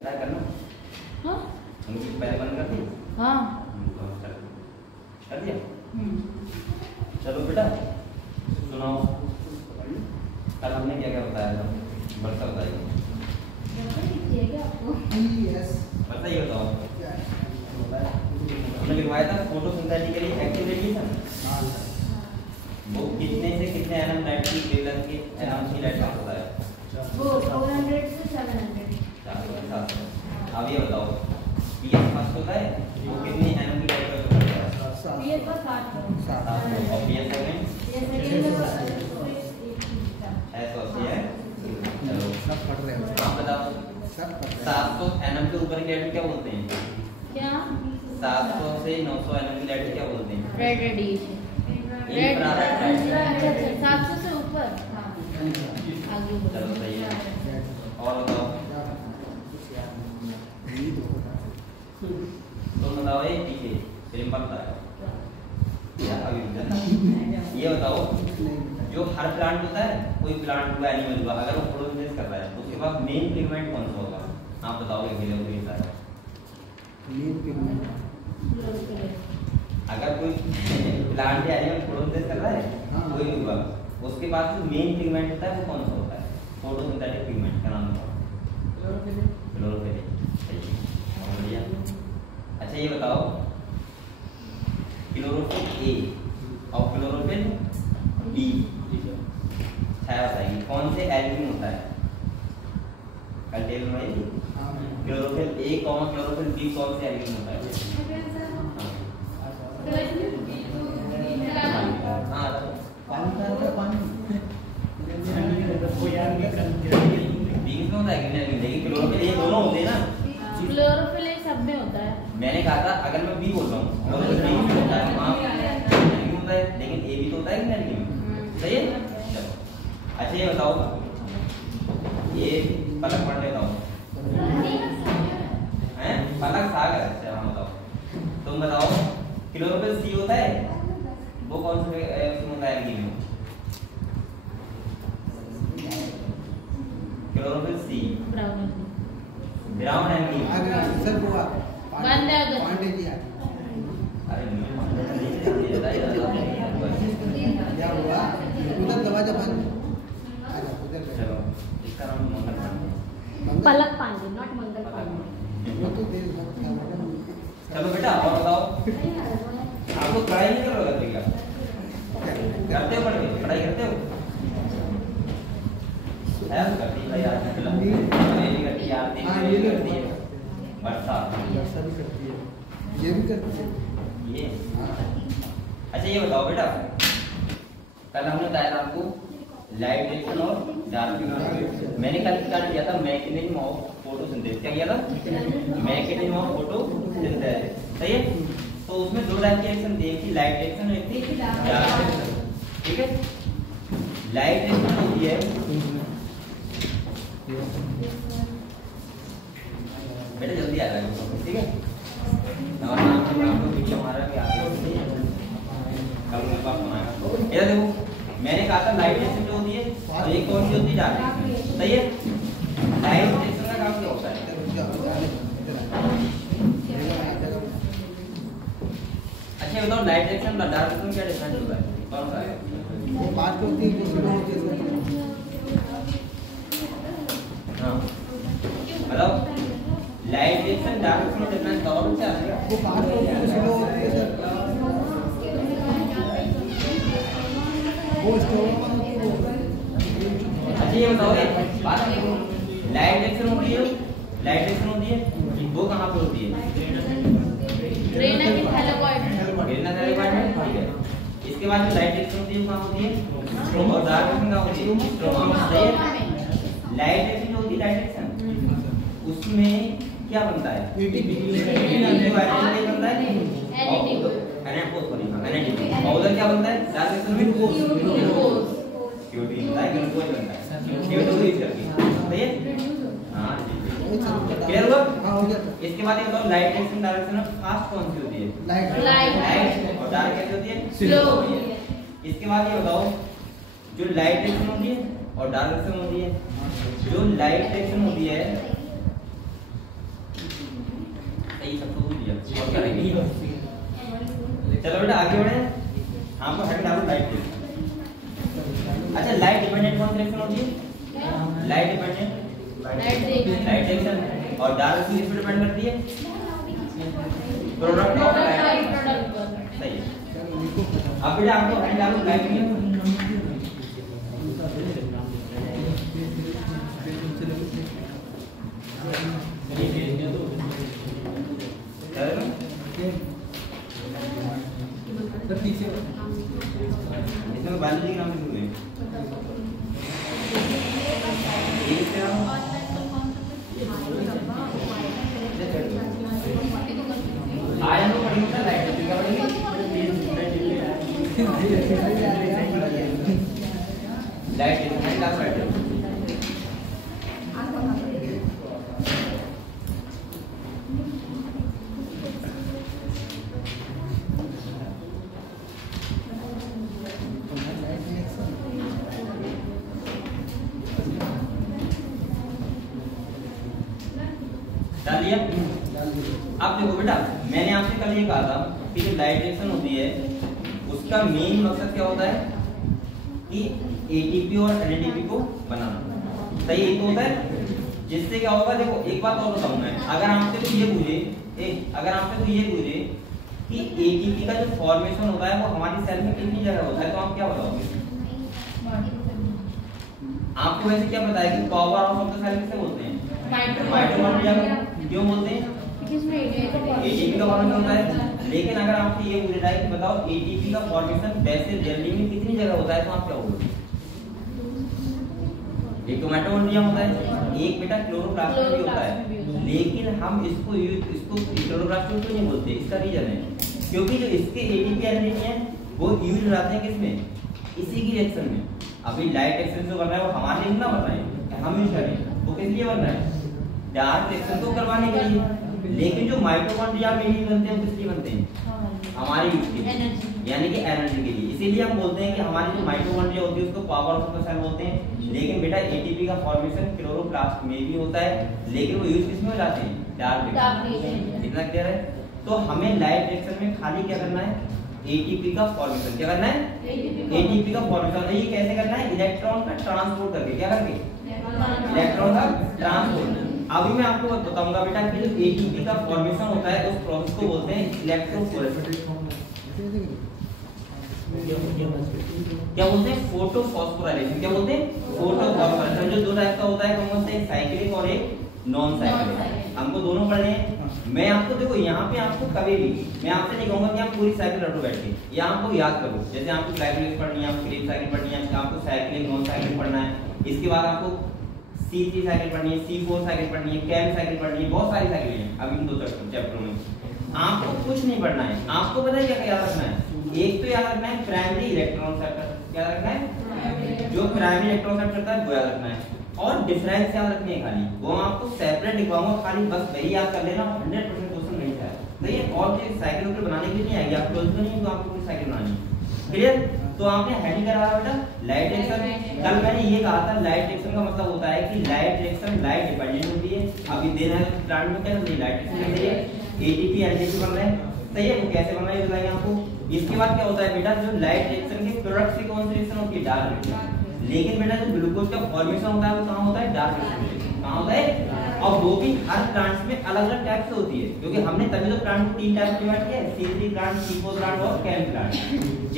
Try करना। हाँ उनकी पहले बंद कर दी। हाँ कर दिया। चलो बेटा सुनाओ, कल हमने क्या क्या बताया था? बढ़ता बताइए। बढ़ता ये बताओ। हमने लिखवाया था फोटोसिंथेटिकली एक्टिव रेडिएशन। वो कितने से कितने एनएम लाइट की वेवलेंथ के एनएम की लाइट का होता है? वो 400 से 700। अब ये बताओ पीएस फर्स्ट होता है वो कितनी एनएम की लाइट का होता है? पीएस का 700 और पीएस सेकंड ये सेकंड में 180 है। चलो सब पढ़ रहे हैं। आप बताओ 700 एनएम के ऊपर की लाइट क्या बोलते हैं? क्या 700 से 900 एनएम की लाइट क्या बोलते हैं? Red radiation. रेड अच्छा 700 से ऊपर। हाँ आगे चलो सही है। और बताओ तो बताओ ये पीछे सिंपल था यार। अभी ये बताओ जो हर प्लांट होता है, कोई प्लांट हुआ एनिमल हुआ, अगर वो फोटोसिंथेसिस कर रहा है तो उसके पास मेन पिगमेंट कौन सा होगा? आप बताओगे अकेले को ये सारा। अगर कोई प्लांट या एनिमल फोटोसिंथेसिस कर रहा है कोई भी हुआ, उसके पास जो मेन पिगमेंट होता है वो कौन सा होता है? फोटोसिंथेटिक पिगमेंट का नाम बताओ। क्लोरोफिल। सही है। और बढ़िया। अच्छा ये बताओ क्लोरोफिल ए और क्लोरोफिल बी छाया बताइए कौन से एल्कीन होता है? कल टेबल में क्लोरोफिल ए कौन क्लोरोफिल बी कौन से एल्कीन होता है? हाँ बीस में होता है लेकिन क्लोरोफिल ये दोनों होते हैं ना। क्लोरोफिल सब में होता है। मैंने कहा था अगर मैं बी बोल रहा हूँ क्लोरोफिल बी में होता है वहाँ एल्कीन होता है, लेकिन ए भी तो होता है कि एल्कीन। सही है। चलो अच्छा ये बताओ ये पलक पढ़ लेता हूँ हैं पलक सागर। अच्छा हाँ बताओ तुम बताओ क्लोरोफिल सी होता है वो कौन से उसमें होता है एल्कीन में? Chlorophyll C brown alkene. Sir हुआ पांडे जी अरे क्या हुआ उधर दरवाजा बंद। चलो इसका नाम मंगल पांडे। पलक पांडे नॉट मंगल पांडे। चलो बेटा और बताओ आपको पढ़ाई नहीं करोगे क्या? करते हो पढ़ाई करते हो? करती है यार करती है वर्षा ये भी करती है ये। अच्छा ये बताओ बेटा कल हमने बताया था आपको लाइट डिफ्यूजन और डार्क डिफ्यूजन। मैंने कल क्या किया था मैकेनिज्म ऑफ फोटोसिंथेसिस। क्या किया था? Mechanism of photosynthesis. सही है। तो उसमें दो टाइप की रिएक्शन थी, एक थी लाइट रिएक्शन और एक थी डार्क रिएक्शन। ठीक है। लाइट रिएक्शन होती है बेटा जल्दी आ जाएगा ठीक है। और नाम से आपको वीडियो हमारा भी आगे कल मेरे पास बनाएगा। ये देखो मैंने कहा था लाइट रिएक्शन जो होती है और एक कौन सी होती है? Dark reaction. सही है। लाइट रिएक्शन का काम क्या होता है? अच्छा बताओ लाइट रिएक्शन और डार्क रिएक्शन क्या डिफरेंस होता है? कौन सा है? वो बात होती है हाँ मतलब लाइट रिएक्शन डार्क रिएक्शन में डिफरेंस और क्या है? वो बात होती है स्लो होती है सर। वो स्टोर में होती है। अच्छा ये बताओ बात लाइट रिएक्शन होती है वो कहाँ पे होती है? रेना की थैलेकॉइड में। ठीक है। इसके बाद जो लाइट रिएक्शन होती है वो कहाँ होती है? और डार्क रिएक्शन कहाँ होती है? स्ट्रोमा में। सही है। लाइट रिएक्शन जो होती है लाइट रिएक्शन उसमें क्या बनता है? बनता है और उधर क्या बनता है? डार्क रिएक्शन में ग्लूकोज बनता है। ग्लूकोज बनता है। सही है। हाँ क्लियर हुआ? इसके बाद ये बताओ light reaction dark reaction fast कौन सी होती है? लाइट और डार्क कैसी होती है? स्लो। इसके बाद ये बताओ जो लाइट रिएक्शन होती है और डार्क रिएक्शन होती है, जो लाइट रिएक्शन होती है चलो बेटा आगे बढ़े। हमको हेड डालो लाइट पे। अच्छा लाइट डिपेंडेंट कौन सी रिएक्शन होती है? Light dependent light reaction. और डार्क किस पे डिपेंड करती है? Product of light. सही है। अब बेटा आपको हेड डालो लाइट पे। इसमें बायोलॉजी के नाम से शुरू है। आज हम लोग पढ़ेंगे लाइट क्या पढ़ेंगे? लाइट डाल दिया। अब देखो बेटा मैंने आपसे कल ये कहा था कि जो लाइट रिएक्शन होती है उसका मेन मकसद क्या होता है कि एटीपी और एनएडीपी को बनाना। सही यही तो होता है। जिससे क्या होगा देखो एक बात और बताऊं मैं। अगर आपसे कोई ये पूछे कि एटीपी का जो फॉर्मेशन होता है वो हमारी सेल में कितनी जगह होता है तो आप क्या बताओगे? आपको वैसे क्या पता है कि पावर ऑफ द सेल किसे बोलते हैं? माइटोकॉन्ड्रिया। क्यों बोलते हैं? एटीपी का फॉर्मेशन होता है। लेकिन अगर आपसे ये पूछा जाए कि बताओ एटीपी का फॉर्मेशन वैसे जल्दी में कितनी जगह होता है तो आप क्या बोलोगे? एक तो माइटोकॉन्ड्रिया होता है, एक बेटा क्लोरोप्लास्ट भी होता है। लेकिन हम इसको क्लोरोप्लास्ट क्यों नहीं बोलते? इसका रीजन है क्योंकि जो इसके एटीपी एनएडीपी हैं वो यूज हो जाते हैं किसमें? इसी की रिएक्शन में। अभी लाइट रिएक्शन जो बन रहा है वो हमारे लिए ना बन रहा है, हम यूज करें वो किस लिए बन रहा है? डार्क रिएक्शन को करवाने के लिए। लेकिन जो माइटोकॉन्ड्रिया में ही बनते हैं किस लिए बनते हैं? हमारे यूज के लिए, यानी कि एनर्जी के लिए। इसीलिए हम बोलते हैं कि हमारी जो माइटोकॉन्ड्रिया होती है उसको पावर ऑफ द सेल बोलते हैं। लेकिन बेटा एटीपी का फॉर्मेशन क्लोरोप्लास्ट में भी होता है लेकिन वो यूज किसमें हो जाते हैं? Dark reaction. इतना क्लियर है? तो हमें लाइट रिएक्शन में खाली क्या करना है? एटीपी का फॉर्मेशन। क्या करना है? एटीपी का फॉर्मेशन। ये कैसे करना है? इलेक्ट्रॉन का ट्रांसपोर्ट करके। क्या करके? इलेक्ट्रॉन का ट्रांसपोर्ट। अभी मैं आपको बताऊंगा बेटा कि जो एटीपी का फॉर्मेशन होता है उस प्रोसेस को बोलते हैं इलेक्ट्रोफोरेसिस। क्या बोलते हैं? फोटोफॉस्फोराइलेशन। क्या बोलते हैं? फोटोफॉस्फोराइलेशन। जो दो टाइप का होता है कौन सा? एक साइक्लिक और एक नॉन साइक्लिक। हमको दोनों पढ़ने हैं। मैं आपको देखो यहाँ पे आपको कभी भी मैं आपसे नहीं कहूंगा कि आप पूरी साइकिल रटो बैठ के, या आपको याद करो। जैसे आपको साइकिल पढ़नी है, आपको क्रेब साइकिल पढ़नी है, आपको साइक्लिक नॉन साइकिल पढ़ना है, इसके बाद आपको C3 साइकिल पढ़नी है, C4 साइकिल पढ़नी है, कैम साइकिल पढ़नी है, बहुत सारी साइकिल हैं अभी इन दो चैप्टरों में। आपको कुछ नहीं पढ़ना है। आपको पता है क्या याद रखना है? एक तो याद रखना है प्राइमरी इलेक्ट्रॉन सेप्टर। क्या रखना है? जो प्राइमरी इलेक्ट्रॉन सेप्टर करता है वो याद रखना है। और डिफरेंस याद रखनी है खाली, वो आपको सेपरेट लिखवाऊंगा खाली, बस वही याद कर लेना। 100% क्वेश्चन नहीं है। सही है? और जो साइकिल को बनाने के लिए नहीं आएगी, आप 12th में नहीं तो आपको पूरी साइकिल बनानी है। क्लियर? तो आपने हेडिंग करा बेटा लाइट रिएक्शन। कल मैंने ये कहा था लाइट रिएक्शन का मतलब होता है कि लाइट रिएक्शन लाइट डिपेंडेंट होती है। अभी देना है प्लांट में क्या नहीं लाइट रिएक्शन कर रही है, एटीपी एनएडीपी बन रहा है। सही है? वो कैसे बन रहा है बताएंगे आपको। इसके बाद क्या होता है बेटा, जो लाइट रिएक्शन के प्रोडक्ट से कौन सी रिएक्शन होती है? Dark reaction. लेकिन बेटा जो ग्लूकोज का फॉर्मेशन होता है वो कहाँ होता है? Dark reaction. कहाँ होता है? और वो भी हर प्लांट्स में अलग अलग टाइप से होती है, क्योंकि हमने तभी तो प्लांट को 3 टाइप में डिवाइड किया है, C3 प्लांट, C4 प्लांट और कैम प्लांट।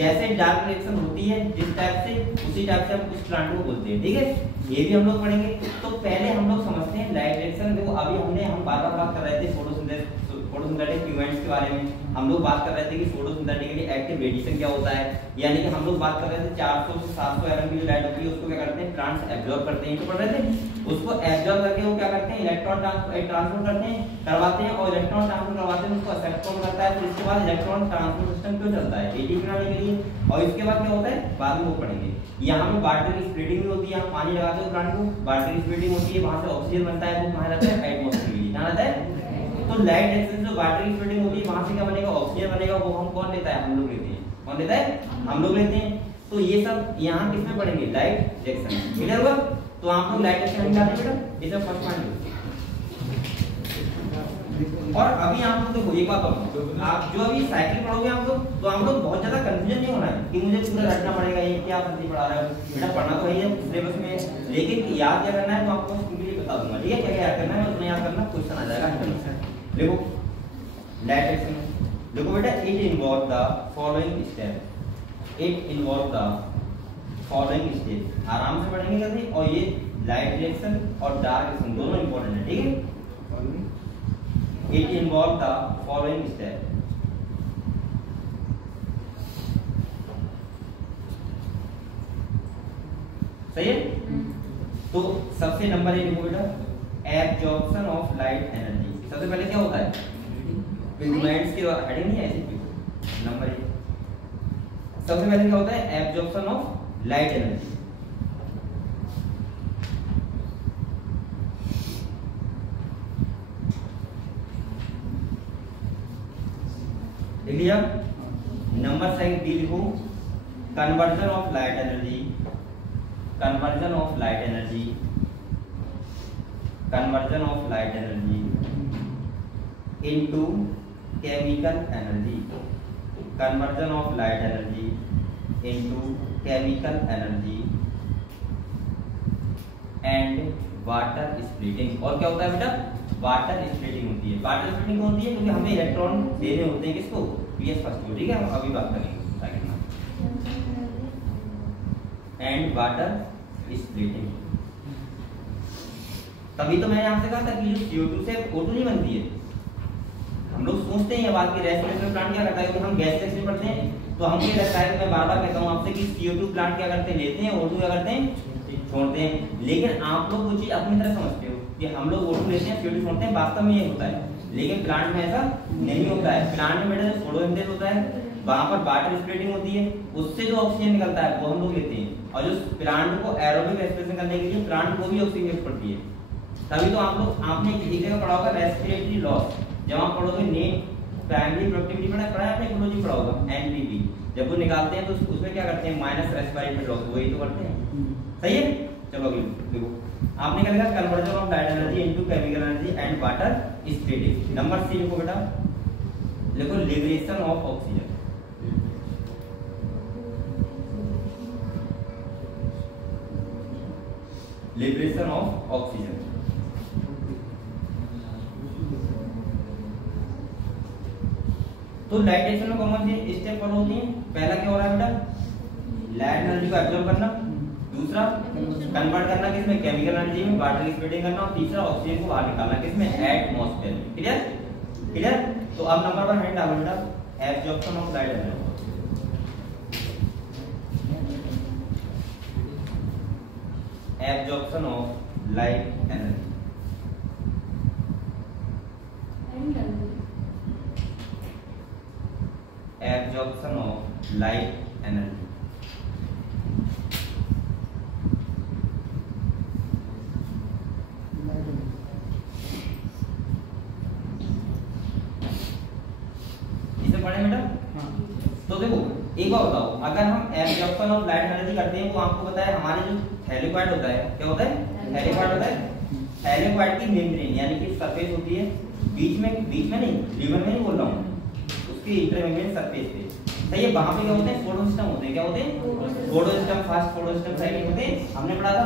जैसे डार्क रिएक्शन होती है जिस टाइप से, उसी टाइप से हम उस प्लांट को बोलते हैं। ठीक है? ये भी हम लोग पढ़ेंगे। तो पहले हम लोग समझते हैं लाइट रिएक्शन। देखो अभी हम बार-बार बात कर रहे थे फोटोसिंथेटिक इवेंट्स के बारे में। हम लोग बात कर रहे थे कि फोटोसिंथेटिकली एक्टिव रेडिएशन क्या होता है, यानी कि हम लोग बात कर रहे थे 400 से 700 एनएम की जो लाइट होती है उसको क्या करते हैं? प्लांट्स एब्जॉर्ब करते हैं। तो पढ़ रहे थे उसको एब्जॉर्ब करके वो क्या करते हैं? इलेक्ट्रॉन ट्रांसफर करवाते हैं और इलेक्ट्रॉन ट्रांसफर करवाते हैं, उसको एक्सेप्ट करता है। फिर इसके बाद इलेक्ट्रॉन ट्रांसफर सिस्टम क्यों चलता है? एटीपी बनाने के लिए। और इसके बाद क्या होता है? बाद में वो पढ़ेंगे। यहाँ पे वाटर की स्प्लिटिंग भी होती है। आप पानी लगाते हो प्लांट को, वाटर की स्प्लिटिंग होती है, वहां से ऑक्सीजन बनता है, वो कहाँ जाता है? एटमॉस्फेयर में जाना जाता है। तो लाइट रिएक्शन जो वाटर की स्प्लिटिंग होती है वहां से क्या बनेगा? ऑक्सीजन बनेगा। वो हम कौन लेता है? हम लोग लेते हैं। कौन लेता है? हम लोग लेते हैं। तो ये सब यहाँ किसमें पढ़ेंगे? Light reaction. क्लियर हुआ? तो आप लोग लाइट रिएक्शन निकालें बेटा। इसमें फर्स्ट पॉइंट और अभी आप लोग देखो एक बात बताऊं, आप जो अभी साइकिल पढ़ोगे आप लोग, तो आप लोग बहुत ज्यादा कंफ्यूजन नहीं होना है कि मुझे पूरा रटना पड़ेगा ये क्या पढ़ा रहा है। बेटा पढ़ना तो है ही सिलेबस में, लेकिन याद क्या करना है तो आपको सिंपली बता दूंगा, ठीक है? क्या क्या याद करना है उसमें याद करना, क्वेश्चन आ जाएगा। देखो लाइट एक्शन, देखो बेटा, it involve the following step, it involve the following step. आराम से पढ़ेंगे कैसे, और ये लाइट रिएक्शन और डार्क रिएक्शन दोनों इंपॉर्टेंट है, ठीक है? It involve the following step. सही है? तो सबसे नंबर एक देखो बेटा, एब्जॉर्प्शन ऑफ लाइट एनर्जी। सबसे पहले क्या होता है, पिगमेंट्स की हेडिंग नहीं है ऐसी, नंबर एक सबसे पहले क्या होता है, एब्जॉर्प्शन ऑफ लाइट एनर्जी। लिख लिया? नंबर सेकंड डी लिखो, conversion of light energy, conversion of light energy, conversion of light energy into chemical energy, conversion of light energy into chemical energy and water splitting. और क्या होता है बेटा, water splitting होती है। वाटर स्प्लिटिंग होती है क्योंकि हमें इलेक्ट्रॉन देने होते हैं किसको, पीएस फर्स्ट को, ठीक है? हम अभी बात करेंगे एंड वाटर स्प्लिटिंग। तभी तो मैंने आपसे कहा था कि जो CO2 से O2 नहीं बनती है। हम लोग सोचते हैं ये बात की रेस्पिरेटरी प्लांट क्या करता है, क्योंकि हम गैस सेक्शन पढ़ते हैं तो हमको ये लगता है कि मैं बार-बार कहता हूं आपसे कि CO2 प्लांट क्या करते हैं, लेते हैं, O2 क्या करते हैं, छोड़ते हैं। लेकिन आप लोग वो चीज अपनी तरह समझते हो कि हम लोग O2 लेते हैं, CO2 छोड़ते हैं, वास्तव में ये होता है। लेकिन प्लांट में ऐसा नहीं होता है। प्लांट में बेटा फोटोसिंथेसिस होता है, वहां पर वाटर स्प्लिटिंग होती है, उससे जो ऑक्सीजन निकलता है वो हम लोग लेते हैं। और जो प्लांट को एरोबिक रेस्पिरेशन करने के लिए प्लांट को भी ऑक्सीजन की जरूरत पड़ती है। तभी तो आप लोग, आपने एक जगह पढ़ा होगा रेस्पिरेटरी लॉस, जब आप पढ़ोगे नेट प्राइमरी प्रोडक्टिविटी पढ़ा है आपने, इकोलॉजी पढ़ा होगा एनपीवी, जब वो निकालते हैं तो उसमें क्या करते हैं, माइनस रेस्पिरेटरी लॉस, वही तो करते हैं। सही है? चलो अगली देखो, आपने क्या लिखा, conversion of light energy into chemical energy and water splitting. Number C लिखो बेटा, लिखो liberation of oxygen, liberation of oxygen. तो लाइट एक्शन में कौन सी स्टेप फॉलो होती है? पहला क्या हो रहा है बेटा, लाइट एनर्जी को एब्जॉर्ब करना, दूसरा कन्वर्ट करना किसमें, केमिकल एनर्जी में, वाटर स्प्लिटिंग करना, और तीसरा ऑक्सीजन को बाहर निकालना किसमें, एटमॉस्फेयर में। क्लियर? क्लियर? तो अब नंबर 1 हैंड डालो बेटा, absorption of light energy. Absorption of light energy, absorption of light energy. इसे पढ़े बेटा? तो देखो एक बार बताओ, अगर हम एब्जॉर्प्शन ऑफ लाइट एनर्जी करते हैं, वो आपको पता है हमारे जो थैलेकोइड होता है, क्या होता है, थैलेकोइड होता है। थैलेकोइड की मेम्ब्रेन यानी कि सरफेस होती है, बीच में नहीं, लीवर में नहीं बोल रहा हूँ, उसकी इंटरमेम्ब्रेन सरफेस पे, सही है? वहां पे क्या होते हैं, फोटो सिस्टम होते हैं। क्या होते हैं, photo system, fast photo system, second होते हैं, हमने पढ़ा था।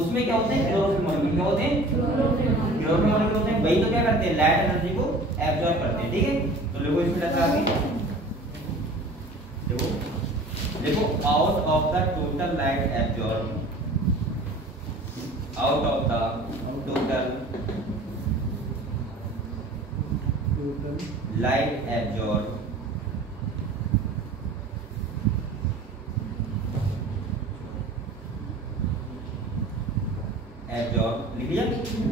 उसमें क्या होते हैं, क्लोरोफिल मॉलिक्यूल, क्या होते हैं, क्लोरोफिल मॉलिक्यूल होते हैं। वही तो क्या करते हैं, लाइट एनर्जी को एब्जॉर्ब करते हैं, ठीक है? तो देखो इसमें क्या आगे, देखो out of the total light absorb, out of the total light absorb, लिख लिया,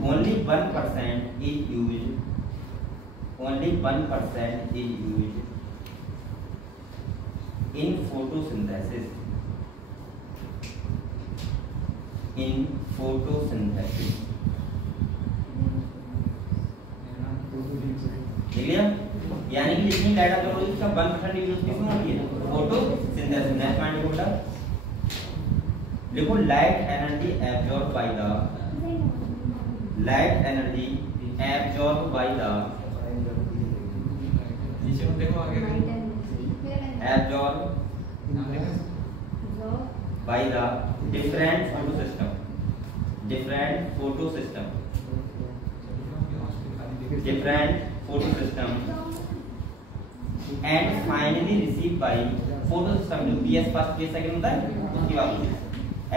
only 1% is used, only 1% is used in photosynthesis, in photosynthesis। लिख लिया? यानी कि जितनी लाइट एब्जॉर्ब होती है उसका 1% यूज किसमें होती है, फोटोसिंथेसिस। नेक्स्ट पॉइंट लिखो बेटा, लिखो light energy absorb by the, light energy absorb by the absorbed by the different photosystem and finally received by photosystem, जो PS फर्स्ट PS सेकंड होता है उसकी बात होती है,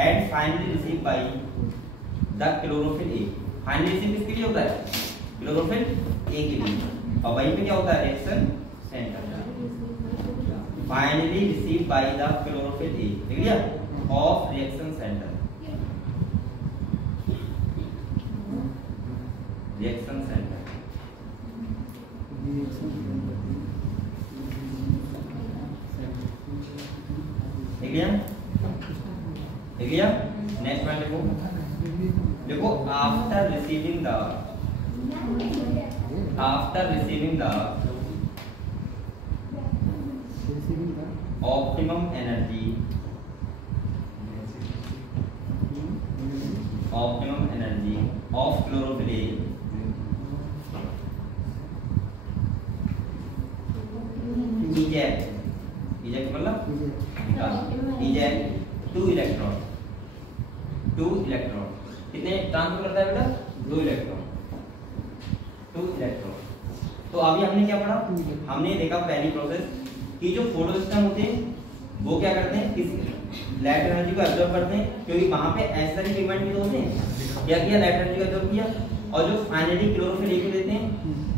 and finally received by the chlorophyll A। Finally receive किसके लिए होता है? क्लोरोफिल A के लिए। और वहीं पे क्या होता है? Reaction centre. Finally receive by the chlorophyll A, ठीक है, of reaction centre. Reaction centre ठीक है, ठीक है। नेक्स्ट पॉइंट देखो, after receiving the optimum energy of chlorophyll A eject मतलब eject 2 इलेक्ट्रॉन कितने ट्रांसफर करता है बेटा? 2 इलेक्ट्रॉन। तो अभी हमने क्या पढ़ा? हमने देखा पहली प्रोसेस कि जो फोटो सिस्टम होते हैं वो क्या करते हैं, किस लाइट एनर्जी को एब्जॉर्ब करते हैं, क्योंकि वहां पे ऐसा ही पिगमेंट भी तो होते हैं। क्या किया? लाइट एनर्जी को एब्जॉर्ब किया, और जो फाइनली क्लोरोफिल ए को देते हैं,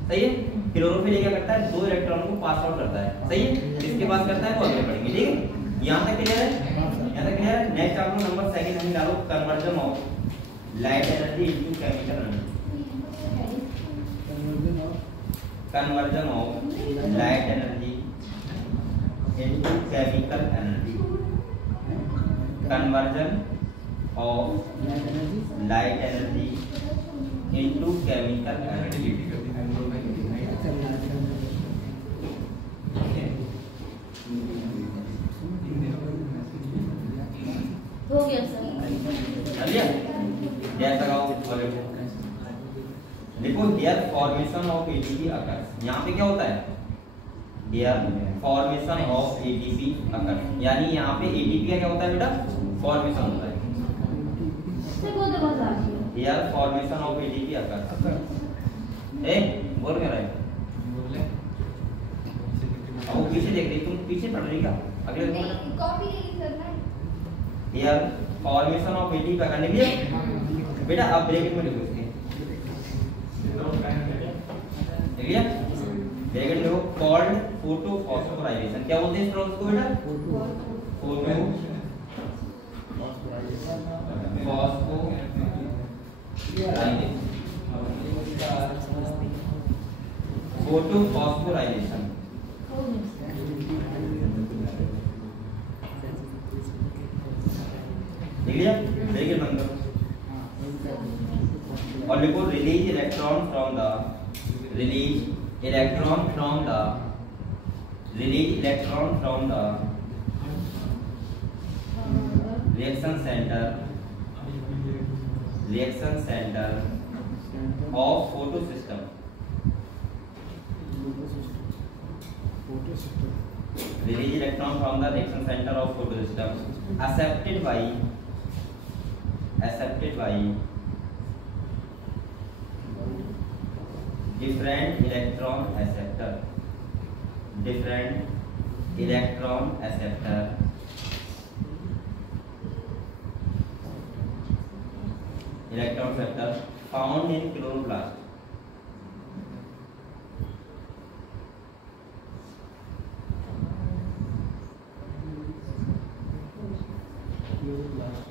सही है। क्लोरोफिल ए क्या करता है? 2 इलेक्ट्रॉन को पास आउट करता है, सही है। किसके पास करता है वो आगे पढ़ेंगे, ठीक है। यहाँ तक क्लियर है? नेक्स्ट आप लोग नंबर सेकंड हमें डालो, conversion of light energy into chemical energy. Conversion of light energy into chemical energy। Conversion of light energy into chemical energy। हो गया सर। चलिए जैसा लगाओ देखो, here formation of ATP occurs। यहाँ पे क्या होता है? Here formation of ATP occurs, यानी यहाँ पे ATP का क्या होता है बेटा? फॉर्मेशन होता है। Here formation of ATP occurs। बोल क्या रहा है? वो पीछे देख रही, तुम पीछे पढ़ रही क्या? अगले कॉपी नहीं करना। Here formation of ATP occurs, लिख लिया बेटा? अब ब्रैकेट में लिखो इसके, लिख लिया? ब्रैकेट देखो, कॉल्ड फोटोफॉस्फोराइलेशन। क्या बोलते हैं इस प्रोसेस को बेटा? फोटोफॉस्फोराइलेशन। देख लिया? ब्रैकेट बंद करो और लिखो, release electron from the reaction center of photosystem। Release electron from the reaction center of photosystem accepted by different electron acceptor found in chloroplast।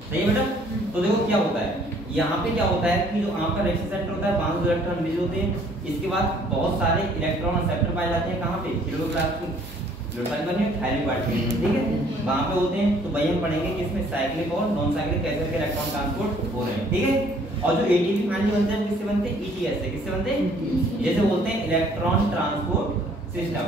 सही है बेटा? तो देखो क्या होता है यहाँ पे, क्या होता है कि जो आपका रिएक्शन सेंटर होता है, 5 इलेक्ट्रॉन रिलीज होते हैं। इसके बाद बहुत सारे इलेक्ट्रॉन एक्सेप्टर पाए जाते हैं। कहाँ पे? क्लोरोप्लास्ट में, थाइलिक पार्टिकल, ठीक है, वहां पे होते हैं। तो भाई हम पढ़ेंगे कि इसमें साइक्लिक और नॉन साइक्लिक कैसे करके इलेक्ट्रॉन ट्रांसपोर्ट हो रहे हैं, ठीक है। और जो एटीपी फाइनली बनते हैं किससे बनते हैं? ईटीएस से। किससे बनते हैं? जैसे बोलते हैं इलेक्ट्रॉन ट्रांसपोर्ट सिस्टम,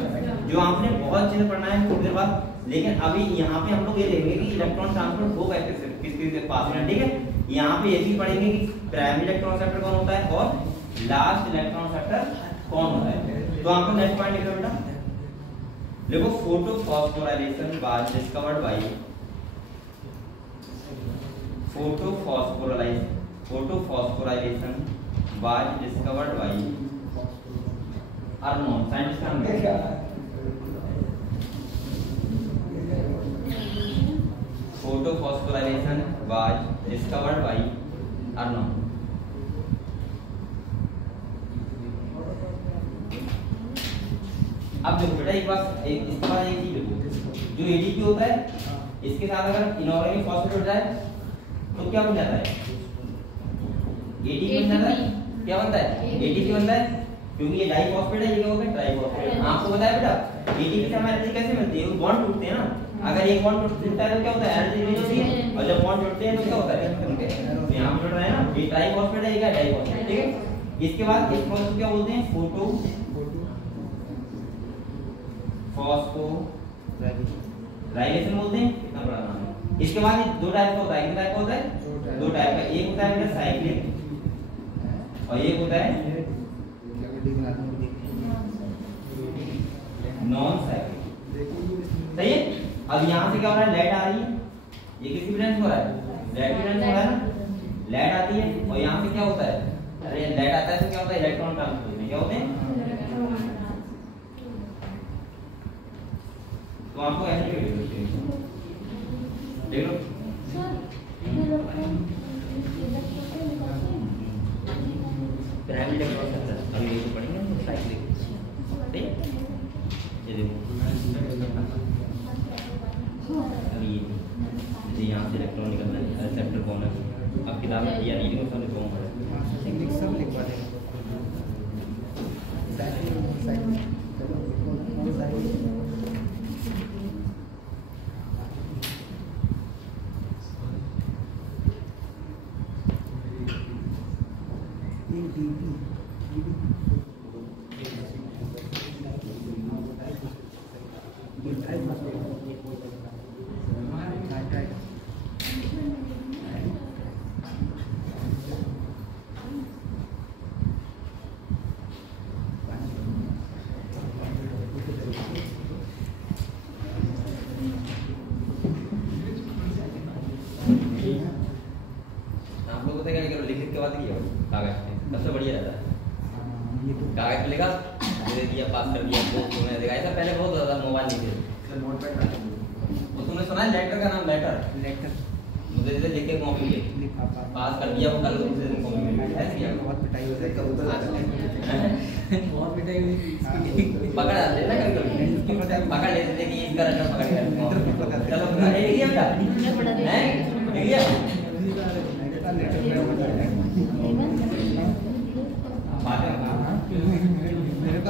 जो आपने बहुत चीजें पढ़ना है थोड़ी देर बाद। लेकिन अभी यहाँ पे हम लोग ये देखेंगे कि इलेक्ट्रॉन ट्रांसपोर्ट होगा किसके पास में, ठीक है। यहाँ पे ये भी पढ़ेंगे कि प्राइमरी इलेक्ट्रॉन एक्सेप्टर कौन होता है और लास्ट इलेक्ट्रॉन एक्सेप्टर कौन होता है। तो आपको नेक्स्ट पॉइंट लिखो बेटा, देखो photophosphorilation was discovered by photophosphorilation was discovered by Arnold, scientist का नाम क्या है? Photophosphorilation was discovered by Arnold. अब देखो बेटा एक बात इसके बाद एक चीज देखो, जो ADP होता है इसके साथ अगर इनऑर्गेनिक फॉस्फेट हो जाए तो क्या बन जाता है? ATP बन जाता है। क्या बनता है? ATP बनता है, क्योंकि ये डाइफॉस्फेट है, ये क्या होता है? ट्राइफॉस्फेट। आपको बताया बेटा ATP से हमें एनर्जी कैसे मिलती है? वो बॉन्ड टूटते हैं ना, अगर एक बॉन्ड टूटता है तो क्या होता है? एनर्जी रिलीज होती है, और जब बॉन्ड टूटते हैं तो क्या होता है? तो यहाँ पे जुड़ रहा है ना, ये ट्राइफॉस्फेट है, ये क्या डाइफॉस्फेट, ठीक है। इसके बाद इस प्रोसेस को क्या बोलते हैं? फोटोफॉस्फोराइलेशन बोलते हैं। कितना बड़ा नाम है। इसके बाद दो टाइप का होता है, कितना टाइप का होता है? दो टाइप का, एक होता है बेटा साइक्लिक और एक होता है नॉन साइक्लिक। सही है। अब यहाँ से क्या हो रहा है? लाइट आ रही है, ये किसकी ब्रांच हो रहा है? लाइट की ब्रांच हो रहा है ना, लाइट आती है और यहाँ से क्या होता है? अरे लाइट आता है तो क्या होता है? इलेक्ट्रॉन ट्रांसफर होते हैं। क्या होते हैं? तो आपको ऐसे देख लो पिरामिड अभी ये तो पढ़ेंगे साइक्लिक, ठीक है। ये देखो अभी ये यहाँ से इलेक्ट्रॉन निकलना है, रिसेप्टर कौन है? अब किताब में दिया नहीं, सब लिखवाऊंगा, सब लिखवा देंगे। आप लोगों को क्या करो, लिखित के बाद किया कागज पे सबसे बढ़िया रहता है। कागज पे लिखा, दे दिया, पास कर दिया, तो तुमने देखा ऐसा पहले बहुत ज्यादा मोबाइल नहीं थे। वो तुमने सुना है लेटर का नाम? लेटर मुझे दे लिख के कॉपी ले पास कर दिया, वो कल दूसरे दिन कॉपी मिल गई। ऐसे किया बहुत पिटाई होती है, कबूतर बहुत पिटाई हुई। पकड़ ले ना, कभी पकड़ लेते थे कि इसका रट्टा पकड़ लिया। चलो ये लिया बेटा, हैं लिया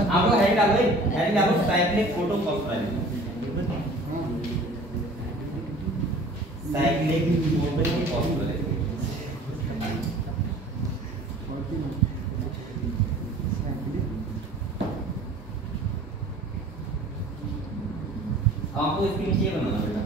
आप लोग हेड डालो, हेड डालो साइक्लिक फोटोफॉस्फोराइलेशन, साइक्लिक फोटोफॉस्फोराइलेशन। आपको इसके नीचे ये बनाना बेटा,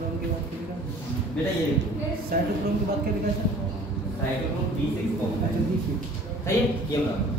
साइटोक्रोम की बात करेगा बेटा ये देखो साइटोक्रोम की बात करेगा सर साइटोक्रोम B6 को अच्छा B6 सही है ये बनाओ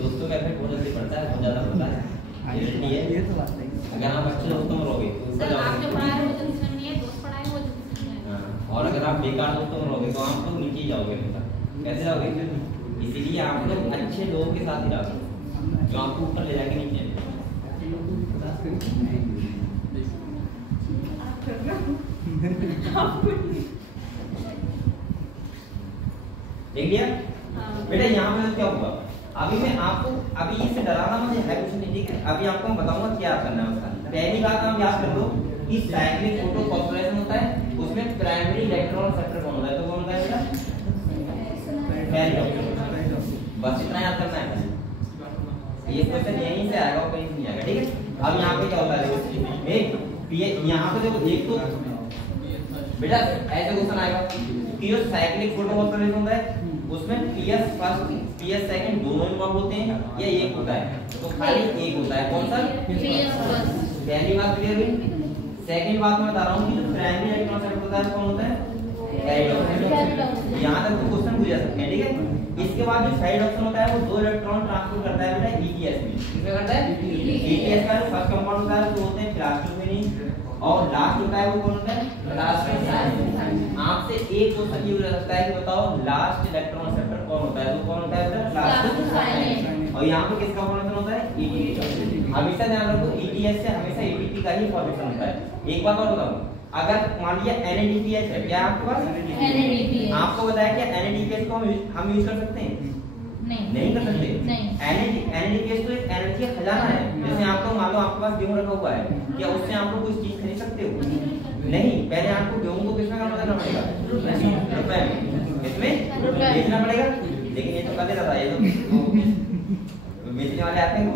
दोस्तों का इफेक्ट बहुत जल्दी पड़ता है, बहुत ज्यादा पड़ता है। ये तो बात नहीं। अगर आप अच्छे दोस्तों में रहोगे तो सर आप जो पढ़ाए वो जल्दी समझ नहीं है, दोस्त पढ़ाए वो जल्दी समझ नहीं है। और अगर आप बेकार दोस्तों में रहोगे तो आप तो नीचे ही जाओगे हमेशा। कैसे जाओगे? इसीलिए आप लोग अच्छे लोगों के साथ ही रहो जो आपको ऊपर ले जाके नीचे। देख लिया बेटा? यहाँ पे क्या हुआ? अभी मैं आपको अभी इससे डराना मुझे है कुछ नहीं, ठीक है? अभी आपको मैं बताऊंगा क्या करना है उसका। पहली बात आप याद कर लो कि साइक्लिक फोटोफॉस्फोरेशन होता है, उसमें प्राइमरी इलेक्ट्रॉन सेक्टर कौन होता है? तो कौन होता है बेटा? बस इतना याद करना है। ये क्वेश्चन यहीं से आएगा और कहीं से नहीं आएगा, ठीक है? अब यहाँ पे क्या होता है? एक यहाँ पे देखो, एक तो बेटा ऐसे क्वेश्चन आएगा कि जो साइक्लिक फोटोफॉस्फोरेशन होता है उसमें पीएस फर्स्ट पीएस सेकंड दोनों इन्वॉल्व होते हैं या एक होता है? तो खाली एक होता है। कौन सा? PS first. पहली बात क्लियर हुई। सेकंड बात मैं बता रहा हूँ कि जो प्राइमरी इलेक्ट्रॉन सेक्टर होता है कौन होता है? Side option. यहाँ तक तो क्वेश्चन पूछ सकते हैं, ठीक है? इसके बाद जो साइड ऑप्शन होता है वो दो इलेक्ट्रॉन ट्रांसफर करता है बेटा ईटीएस में। किसमें करता है? ईटीएस का जो फर्स्ट कंपाउंड होता है वो होते हैं प्लास्टोफेनिन और लास्ट होता है वो कौन होता है? प्लास्टोसाइन। आपसे एक क्वेश्चन ये हो सकता है कि बताओ लास्ट इलेक्ट्रॉन सेक्टर कौन होता है? तो कौन होता है बेटा? प्लास्टोसाइन। और यहाँ पे किसका फॉर्मेशन होता है? ईटीएस। हमेशा ध्यान रखो ईटीएस से हमेशा एटीपी का ही फॉर्मेशन होता है। एक बात और बताऊं, अगर मान लिया NADPH है, क्या आपके पास? NADPH। आपको बताया कि NADPH को हम यूज कर सकते हैं? नहीं कर सकते। NADPH तो एक एनर्जी का खजाना है। जैसे आप लोग मान लो आपके पास गेहूं रखा हुआ है, क्या उससे आप लोग कुछ चीज खरीद सकते हो? नहीं। पहले आपको गेहूं को किसमें करना पड़ेगा? रुपए में। किसमें? बेचना पड़ेगा। लेकिन ये तो कर देता था, ये तो बेचने वाले आते हैं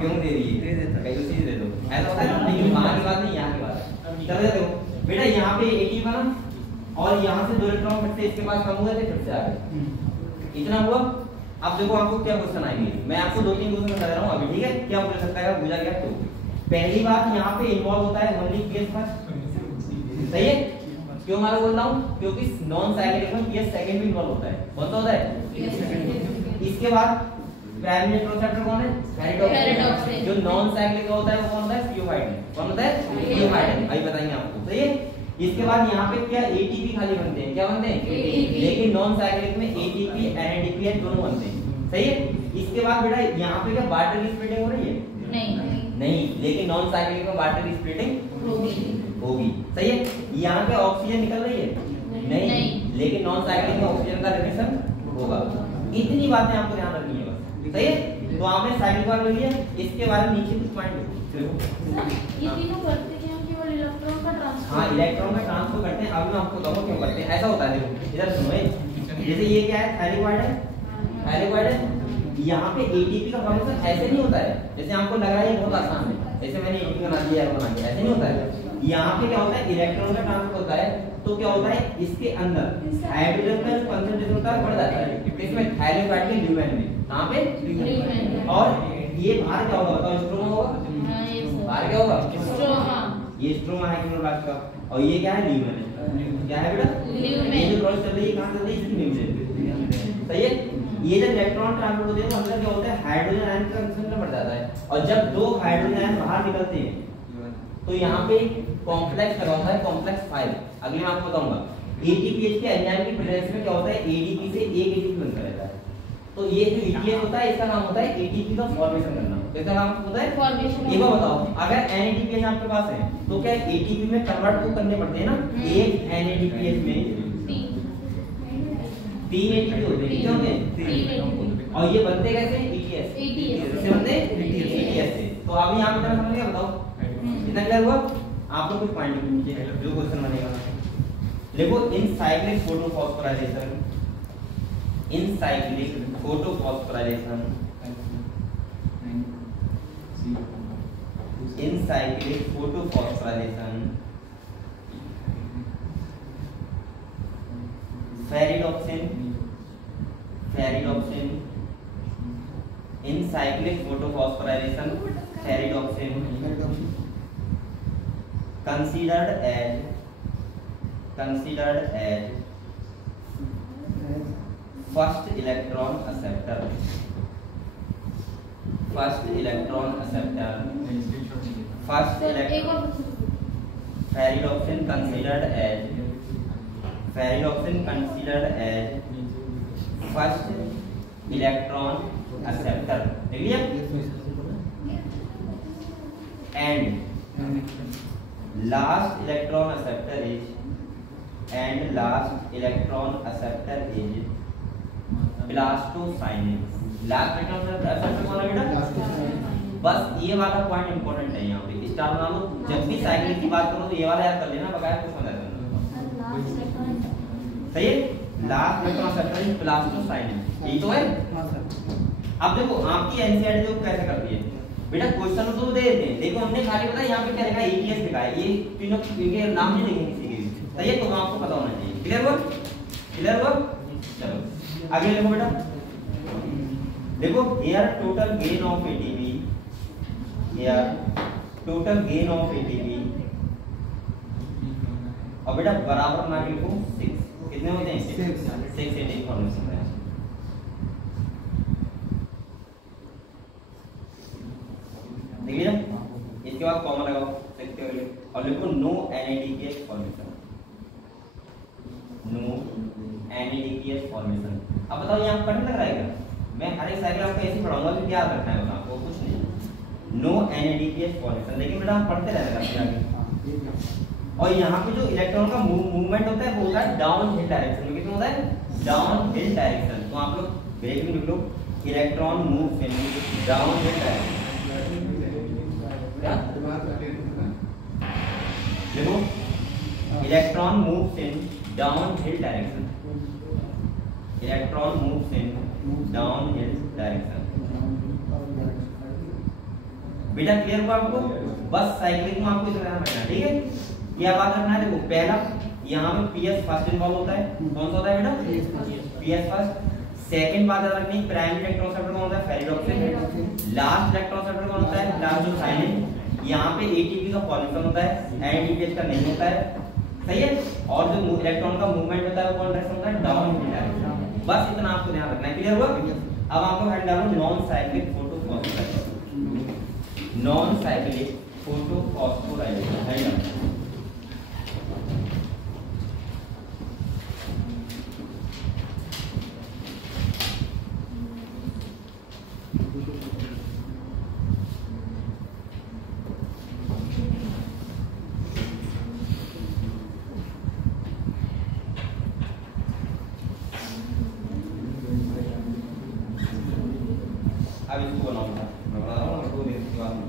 गेहूं दे दिए, कहीं तो चीज दे दो, ऐसा होता है। लेकिन वहां की बात नहीं, यहाँ की बात है। चलो देखो बेटा, यहाँ पे AT बना और यहाँ से दो इलेक्ट्रॉन फिर से इसके पास कम हुए थे, फिर से आ गए, इतना हुआ। अब देखो आपको क्या क्वेश्चन आएंगे, मैं आपको दो तीन क्वेश्चन बता रहा हूँ अभी, ठीक है? क्या पूछ सकता है? पूछा गया तो पहली बात यहाँ पे इन्वॉल्व होता है ओनली पीएस फर्स्ट, सही है? क्यों मैं बोल रहा हूँ? क्योंकि नॉन साइक्लिक में पीएस सेकंड भी इन्वॉल्व होता है। कौन सा होता है? इसके बाद प्राइमरी इलेक्ट्रोसेप्टर कौन है? फेरिडोक्सिन। जो नॉन साइक्लिक होता है वो कौन होता है? थियोफाइडिन। कौन होता है? थियोफाइडिन। अभी बताएंगे आपको, सही है? इसके बाद यहाँ पे क्या एटीपी खाली बनते हैं? क्या बनते हैं? लेकिन नॉन साइक्लिक में एटीपी एनएडीपी दोनों बनते हैं, सही है? इसके बाद बेटा यहाँ पे क्या वाटर की स्प्लिटिंग हो रही है? नहीं, लेकिन नॉन साइक्लिक में वाटर की स्प्लिटिंग होगी, सही है? यहाँ पे ऑक्सीजन निकल रही है? नहीं, लेकिन नॉन साइक्लिक में ऑक्सीजन का रिलेशन होगा। इतनी बातें आपको ध्यान रखनी है बस, सही है? तो आपने साइक्लिक वाला ले लिया, इसके बारे में नीचे कुछ पॉइंट ये तीनों करते हैं केवल इलेक्ट्रॉन का ट्रांसफर। हाँ, इलेक्ट्रॉन का ट्रांसफर करते हैं। अभी मैं आपको बताऊंगा क्यों करते हैं। ऐसा होता है, देखो इधर सुनो, जैसे ये क्या है? थायराइड है, थायराइड है। यहाँ पे एटीपी का फॉर्मेशन ऐसे नहीं होता है जैसे आपको लग रहा है ये बहुत आसान है, जैसे मैंने एटीपी बना दिया है, बना दिया, ऐसे नहीं होता है। यहाँ पे क्या होता है? इलेक्ट्रॉन का ट्रांसफर होता है, तो क्या होता है? इसके अंदर हाइड्रोजन का कंसंट्रेशन होता है, बढ़ जाता है। इसमें थायराइड के ल्यूमेन में, कहाँ पे? और ये बाहर क्या होगा बताओ? स्ट्रोमा होगा। बाहर क्या होगा? स्ट्रोमा। ये स्ट्रोमा है क्लोरोप्लास्ट का, और ये क्या है? ल्यूमेन। क्या है बेटा? ल्यूमेन। ये जो प्रोसेस चल रही है कहाँ चल रही है? इसकी न्यूक्लियस, सही है? ये जब इलेक्ट्रॉन ट्रांसफर होते हैं तो अंदर क्या होता है? हाइड्रोजन आयन का कंसंट्रेशन बढ़ जाता है, और जब दो हाइड्रोजन आयन बाहर निकलते हैं तो यहाँ पे कॉम्प्लेक्स लगा होता है, कॉम्प्लेक्स 5। अगले मैं आपको बताऊंगा एटीपीएच के एंजाइम की प्रेजेंस में क्या होता है? एडीपी से एक एटीपी बनता रहता है। तो ये जो ईटीएस होता है इसका नाम होता है एटीपी का फॉर्मेशन करना। इसका नाम होता है फॉर्मेशन। एक बार बताओ, अगर एनएडीपीएच आपके पास है तो क्या एटीपी में कन्वर्ट को करने पड़ते हैं ना? एक एनएडीपीएच में 3 एटीपी होते हैं, कितने होते हैं? और ये बनते कैसे? ईटीएस। इससे बनते हैं ईटीएस से। तो अभी यहाँ पे समझ गया? बताओ इतना क्लियर हुआ? आप लोग कुछ पॉइंट नीचे जो क्वेश्चन बनेगा देखो। इन cyclic photophosphorylation, in cyclic photophosphorylation, in cyclic photophosphorylation ferredoxin, ferredoxin, in cyclic photophosphorylation ferredoxin considered as first electron acceptor, first electron acceptor, first electron ferredoxin considered as, ferredoxin considered as first electron acceptor, clear? And last electron acceptor is, and last electron acceptor is blastocyanins. Last electron acceptor कौन है बेटा? बस ये वाला point important है यहाँ पे, star बना लो। जब भी साइक्लिक की बात करो तो ये वाला याद कर लेना, बकाया कुछ समझ आएगा। सही है? लास्ट इलेक्ट्रॉन एक्सेप्टर इज ब्लास्टोसाइनिन, यही तो है। अब देखो आपकी एनसीईआरटी जो कैसे करती है बेटा, क्वेश्चन तो दे देते हैं, देखो हमने खाली पता है यहाँ पे क्या लिखा है? एटीएस लिखा है, ये तीनों के नाम नहीं लिखे किसी के, सही है? तो आपको पता होना चाहिए। क्लियर हुआ? क्लियर हुआ? चलो आगे देखो बेटा, देखो here total gain of ATP, here total gain of ATP, और बेटा बराबर ना लिखो 6, कितने होते हैं? 6 एटीपी फॉर्मेशन है। देखिए इसके बाद कॉमन लगाओ और लिखो no NADPH formation, no NADPH formation. अब बताओ यहाँ कठिन लग रहा है क्या? मैं हर एक साइकिल आपको ऐसे पढ़ाऊंगा कि क्या रखना है आपको, कुछ नहीं। नो एनएडीपीएच फॉर्मेशन, लेकिन बेटा आप पढ़ते रहना आगे। और यहाँ पे जो इलेक्ट्रॉन का मूवमेंट होता है वो होता है डाउन हिल डायरेक्शन में। कितना होता है? Downhill direction. तो आप लोग ब्रेक में लिख लो electron move in downhill direction. देखो electron moves in downhill direction, electron moves in downhill direction. बेटा क्लियर हुआ आपको? बस साइक्लिक में आपको इतना ध्यान रखना है, ठीक है? क्या बात रखना है? देखो पहला यहाँ पे पीएस फर्स्ट इन्वॉल्व होता है, कौन सा होता है बेटा? PS first. सेकंड बात याद रखनी, प्राइमरी इलेक्ट्रॉन सेप्टर कौन होता है? फेरिडोक्सिन। लास्ट इलेक्ट्रॉन सेप्टर कौन होता है? ब्लास्टोसाइनिन। यहाँ पे एटीपी का फॉर्मेशन होता है, एनएडीपीएच का नहीं होता है, सही है। और जो इलेक्ट्रॉन का मूवमेंट होता है वो कौन डायरेक्शन होता है, डाउन डायरेक्शन। बस इतना आपको ध्यान रखना है, क्लियर हुआ। अब आपको हेड डालो non cyclic photophosphorylation, non cyclic photophosphorylation है। अब इसको बनाऊंगा, मैं बना रहा हूँ इसको देखने बाद में।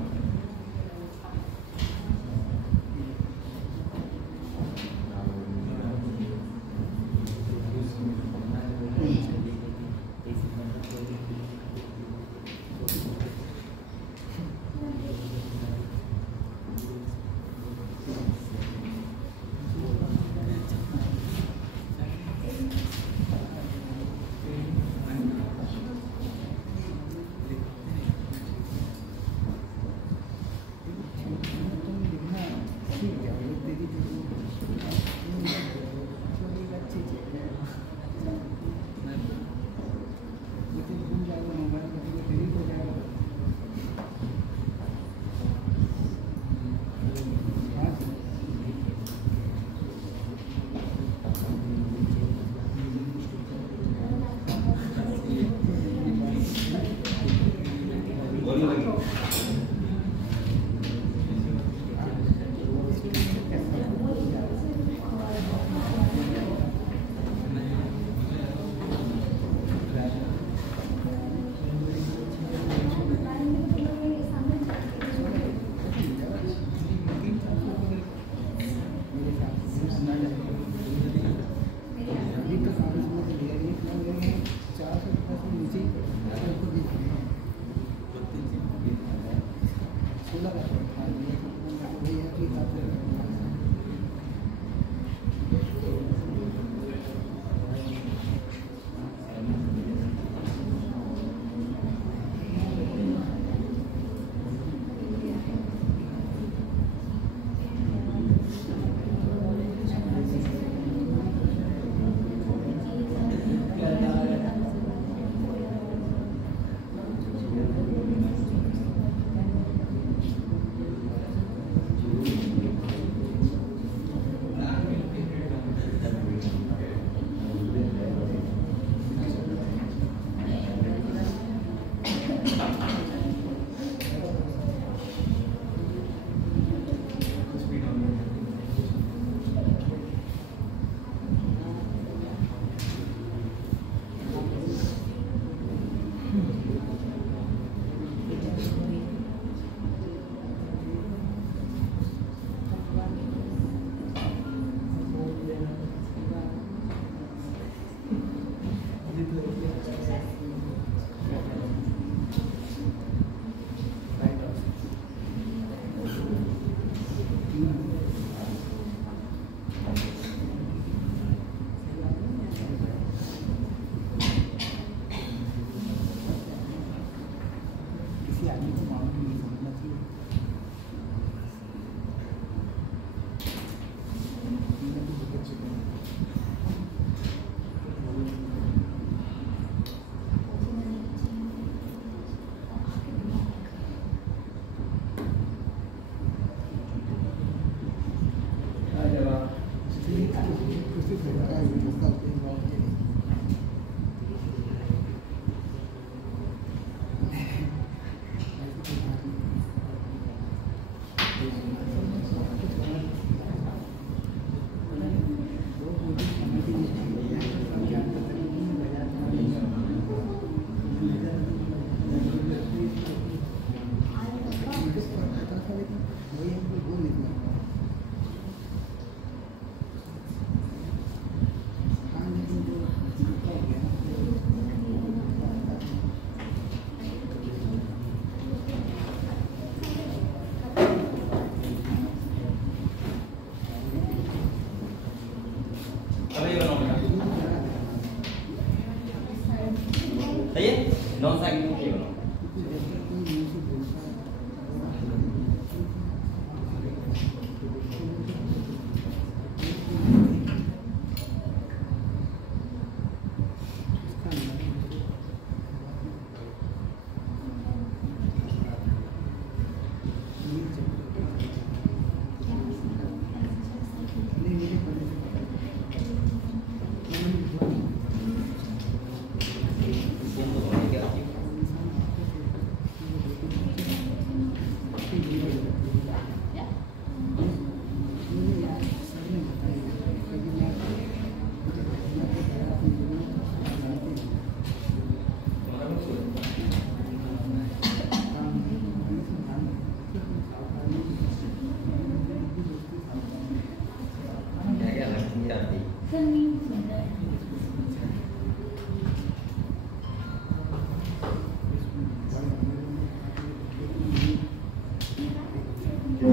बेटा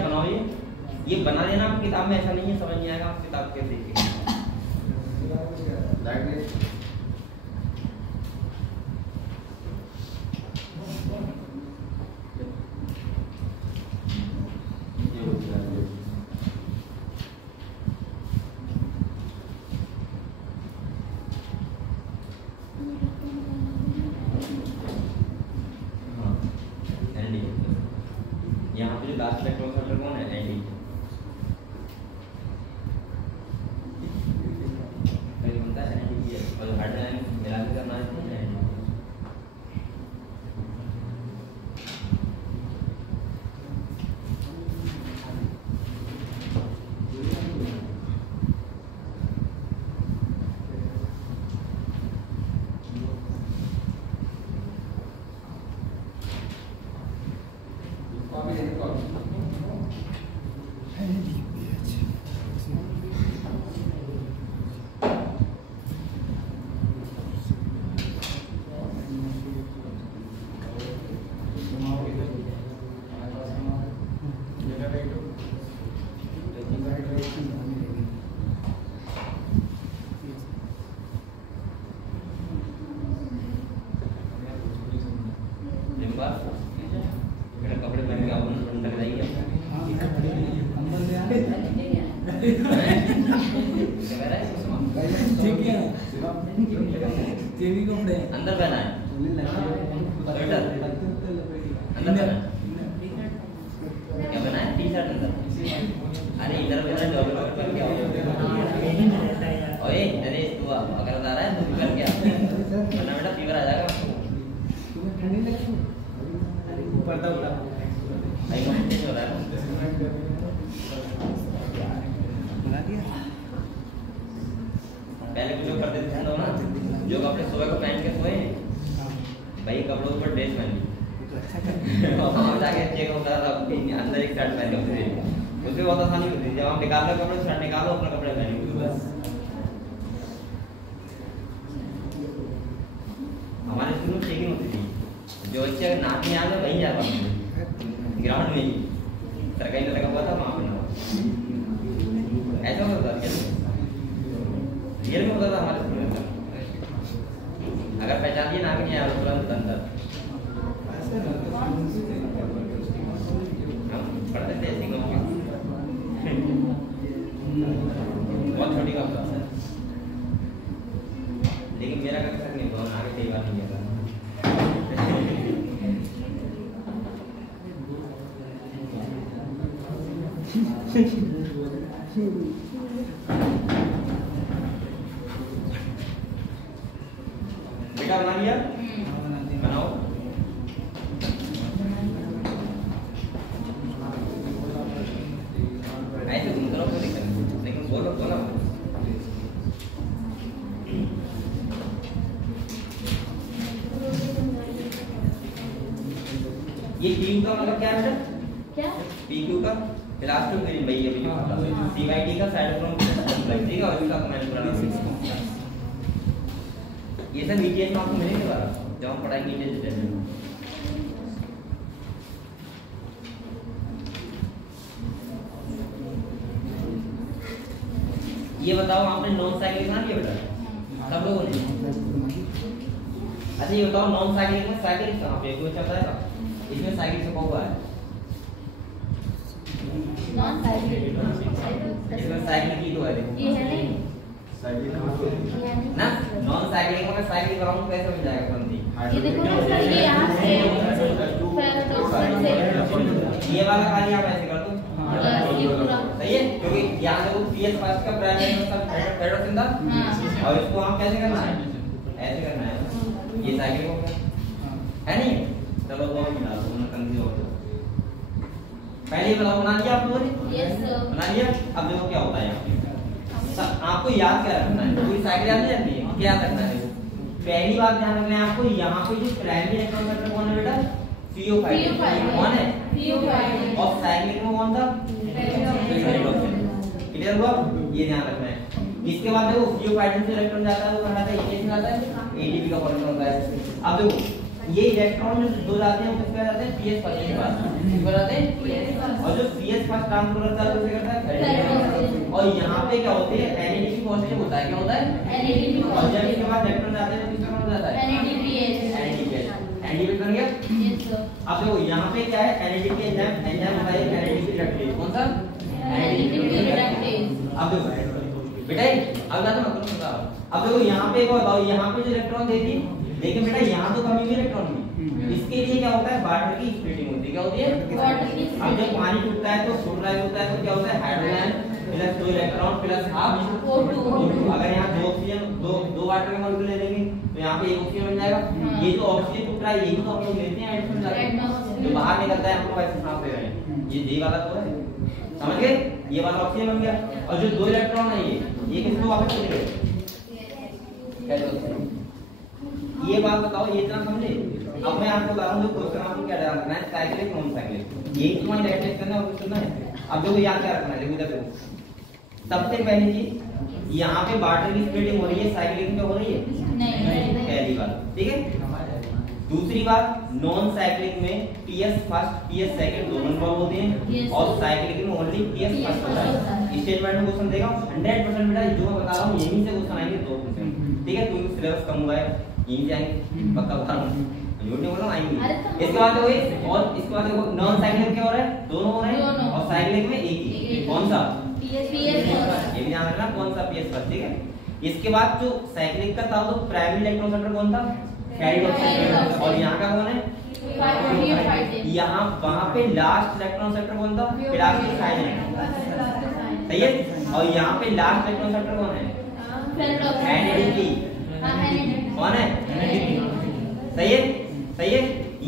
बनाओ ये बना देना। आप किताब में ऐसा नहीं है, समझ नहीं आएगा आप किताब कैसे देखेंगे। यहाँ पे जो लास्ट इलेक्ट्रोन कौन है? एंडी। पहले बनता है एंडी और जो हाइड्रोजन मिला के करना है तो एंडी। कपड़े पहन के आप लग रही है अंदर पहना है स्वेटर अंदर पहना क्या पहना है? टी शर्ट अंदर। अरे इधर पहना जॉब पहन के आओ। ओए अरे तू अगर आ रहा है तो कर क्या वरना बेटा फीवर आ जाएगा। पर्दा उठा भाई कौन हो रहा है? बना दिया। पहले कुछ करते थे ना जो कपड़े सुबह को पहन के सोए भाई कपड़ों पर ड्रेस पहन ली और जाके चेक होता था अंदर एक शर्ट पहन के उसमें बहुत आसानी होती थी। जब हम निकाल लो कपड़े शर्ट निकालो अपने कपड़े पहने बस। हमारे स्कूल में चेकिंग होती थी जो बच्चे अगर नाक में आ जाए वहीं जा पाते ग्राउंड में ही सरकारी लगा हुआ था वहाँ पर ऐसा होता था क्या? रियल में होता था हमारे स्कूल में। अगर पहचान दिए नाक नहीं आया तो तुरंत अंदर हम पढ़ते थे ऐसे गाँव में बहुत छोटी का क्लास है लेकिन मेरा कक्षा नहीं हुआ आगे कई बार नहीं गया। बेटा बना लिया? बनाओ। ऐसे तुम करो कोई दिक्कत नहीं लेकिन बोलो बोला ये टीम का मतलब क्या है बेटा? क्या? पीक्यू का इलास्टिक मेरी भई है सीवाईटी का साइड फ्रॉम ठीक है और इसका कमेंट पूरा ये सब ईटीएस में आपको मिलेंगे बार जब हम पढ़ाएंगे ईटीएस डिटेल में। ये बताओ आपने नॉन साइक्लिक बना लिया बेटा सब लोगों ने? अच्छा ये बताओ नॉन साइक्लिक में साइक्लिक कहाँ पे कोई चलता है? इसमें साइकिल छपा हुआ है नॉन साइकिल इसमें साइकिल की तो है ये है नहीं ना नॉन साइकिलिंग में साइकिल कराऊं कैसे मिल जाएगा बंदी? ये देखो ना सर ये यहाँ से पैराडॉक्स से ये वाला खाली आप ऐसे कर दो ये पूरा सही है क्योंकि यहाँ देखो पीएस पास का प्राइमरी में सब पैराडॉक्स इंदा और इसको हम कैसे करना है? ऐसे करना है ये साइकिल को है नहीं चलो वो मिला दो ना कंफ्यूज हो तो पहले बताओ बना लिया आप लोगों ने? यस सर बना लिया। अब देखो क्या होता है यहाँ पे आपको याद क्या रखना है? पूरी साइकिल याद नहीं रहती है क्या याद रखना है? पहली बात ध्यान रखना है आपको यहाँ पे जो प्राइमरी इलेक्ट्रॉन कंडक्टर कौन है बेटा? CO5 कौन है? CO5 और साइक्लिक में कौन था? क्लियर हुआ? ये ध्यान रखना है इसके बाद देखो CO हाइड्रोजन से इलेक्ट्रॉन जाता है वो कहाँ जाता है, ये जाता है, ADP का फॉर्मेशन होता है। अब देखो ये इलेक्ट्रॉन जो दो जाते हैं वो किसके पास जाते हैं, PS फर्स्ट के पास, किसके पास जाते हैं, और जो PS फर्स्ट ट्रांसफर करता है उसे करता है थर्ड। और यहाँ पे क्या होते हैं, NADP पॉजिटिव होता है, क्या होता है, NADP और जब इसके बाद इलेक्ट्रॉन जाते हैं तो किसका कौन जाता है, NADP बन गया। अब देखो यहाँ पे क्या है, NADP एंजाइम होता है, NADP रिडक्टेज, कौन सा, NADP रिडक्टेज। अब देखो बेटा अब जाता मैं तुमको बता रहा हूं। अब देखो यहाँ पे क्या बताओ, यहाँ पे जो इलेक्ट्रॉन देती, लेकिन बेटा यहाँ तो कमी हुई इलेक्ट्रॉन की, इसके लिए क्या होता है, वाटर की स्प्लिटिंग होती है, क्या होती है, अब जब पानी टूटता है तो फ्लोराइड होता है तो क्या होता है, hydrogen plus 2 electron plus half O2। अगर यहाँ दो ऑक्सीजन दो वाटर के मॉलिक्यूल ले लेंगे तो यहाँ पे एक ऑक्सीजन बन जाएगा। ये जो ऑक्सीजन टूट रहा है यही तो हम लोग लेते हैं एडिशन जाके, जो बाहर निकलता है हम लोग ऐसे सांस ले रहे हैं, ये वाला तो है, समझ गए, ये वाला ऑक्सीजन बन गया। और जो दो इलेक्ट्रॉन है ये किसको वापस चले गए, ये बात बताओ, ये इतना समझे। अब मैं आपको बता रहा हूँ जो क्वेश्चन आपको क्या रखना है, साइक्लिक नॉन साइक्लिक, यही तुम्हारी प्रैक्टिस करना है और कुछ करना है। अब देखो यहाँ क्या रखना है, देखो इधर देखो, सबसे पहली चीज यहाँ पे वाटर की स्प्लिटिंग हो रही है, साइक्लिक में हो रही है नहीं, पहली बात, ठीक है। दूसरी बात, नॉन साइक्लिक में PS फर्स्ट PS सेकंड दोनों इन्वॉल्व होते हैं, और साइक्लिक में ओनली PS फर्स्ट होता है। स्टेटमेंट में क्वेश्चन देगा 100% बेटा जो मैं बता रहा हूँ यहीं से क्वेश्चन आएंगे 2%, ठीक है, क्योंकि सिलेबस कम हुआ है, यहीं से आएंगे, पक्का बता रहा हूँ, झूठ नहीं बोल रहा हूँ, आएंगे। इसके बाद देखो और इसके बाद देखो नॉन साइक्लिक क्या हो रहा है, दोनों हो रहे हैं, और साइक्लिक में एक ही, कौन सा, PS फर्स्ट, ये भी ध्यान रखना कौन सा, PS फर्स्ट, ठीक है। इसके बाद जो साइक्लिक का था तो प्राइमरी इलेक्ट्रॉन सेंटर कौन था, फेरिक ऑक्साइड, और यहाँ का कौन है, यहाँ वहाँ पे लास्ट इलेक्ट्रॉन सेंटर कौन था, प्लास्टिक साइलेंट, सही है। और यहाँ पे लास्ट इलेक्ट्रॉन सेंटर कौन है, NADP, कौन है, सही है, सही है।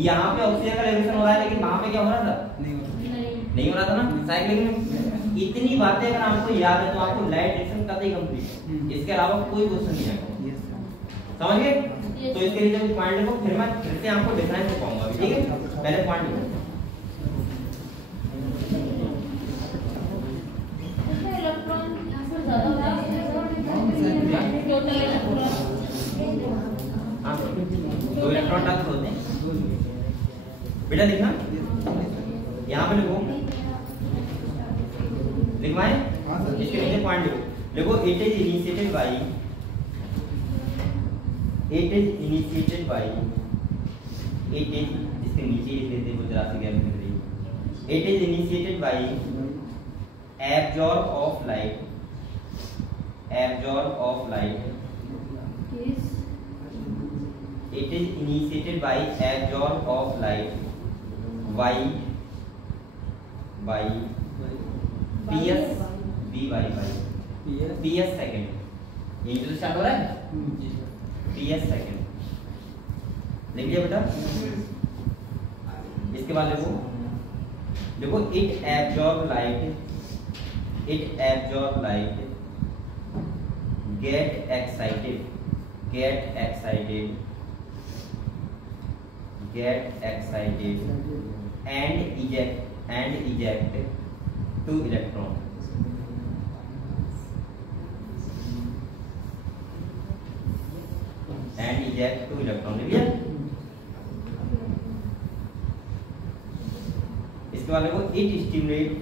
यहाँ पे ऑक्सीजन का रिलेशन हो रहा है, लेकिन वहाँ पे क्या हो रहा था, नहीं हो रहा था ना साइक्लिक में। इतनी बातें अगर आपको याद है तो आपको लाइट रिएक्शन कतई कंप्लीट, इसके अलावा कोई क्वेश्चन नहीं आएगा, समझ गए। तो इसके लिए जब पॉइंट लिखो फिर मैं फिर से आपको डिफरेंस दिखाऊंगा, ठीक है। पहले पॉइंट लिखो, इलेक्ट्रॉन यहाँ पर ज्यादा होता है, टोटल इलेक्ट्रॉन, हाँ दो इलेक्ट्रॉन ट्रांसफर होते हैं बेटा, लिखना यहाँ पे लिखो, लिखवाएं, इसके नीचे पॉइंट लिखो, it is initiated by, it is initiated by, it is, इसके नीचे लिख देते हैं गुजरात से, it is initiated by absorb of light, absorb of light, it is initiated by absorb of light by PS second, यही तो start हो रहा है, PS सेकंड, लिख लिया बेटा। इसके बाद देखो देखो it absorb light, it absorb light, get excited, get excited, get excited and eject 2 electron, and eject 2 electron, लिख लिया। इसके बाद देखो it stimulate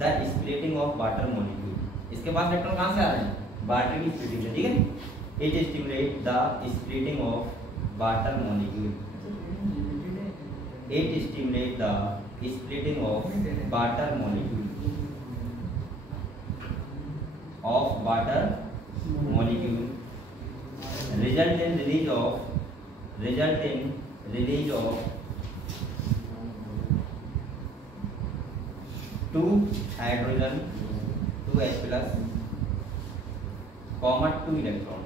the splitting of water molecule, इसके पास इलेक्ट्रॉन कहाँ से आ रहे हैं, वाटर की स्प्लिटिंग से, ठीक है। It stimulate the splitting of water molecule, it stimulate the splitting of water molecule, result in release of 2 hydrogen 2H plus, 2 electron,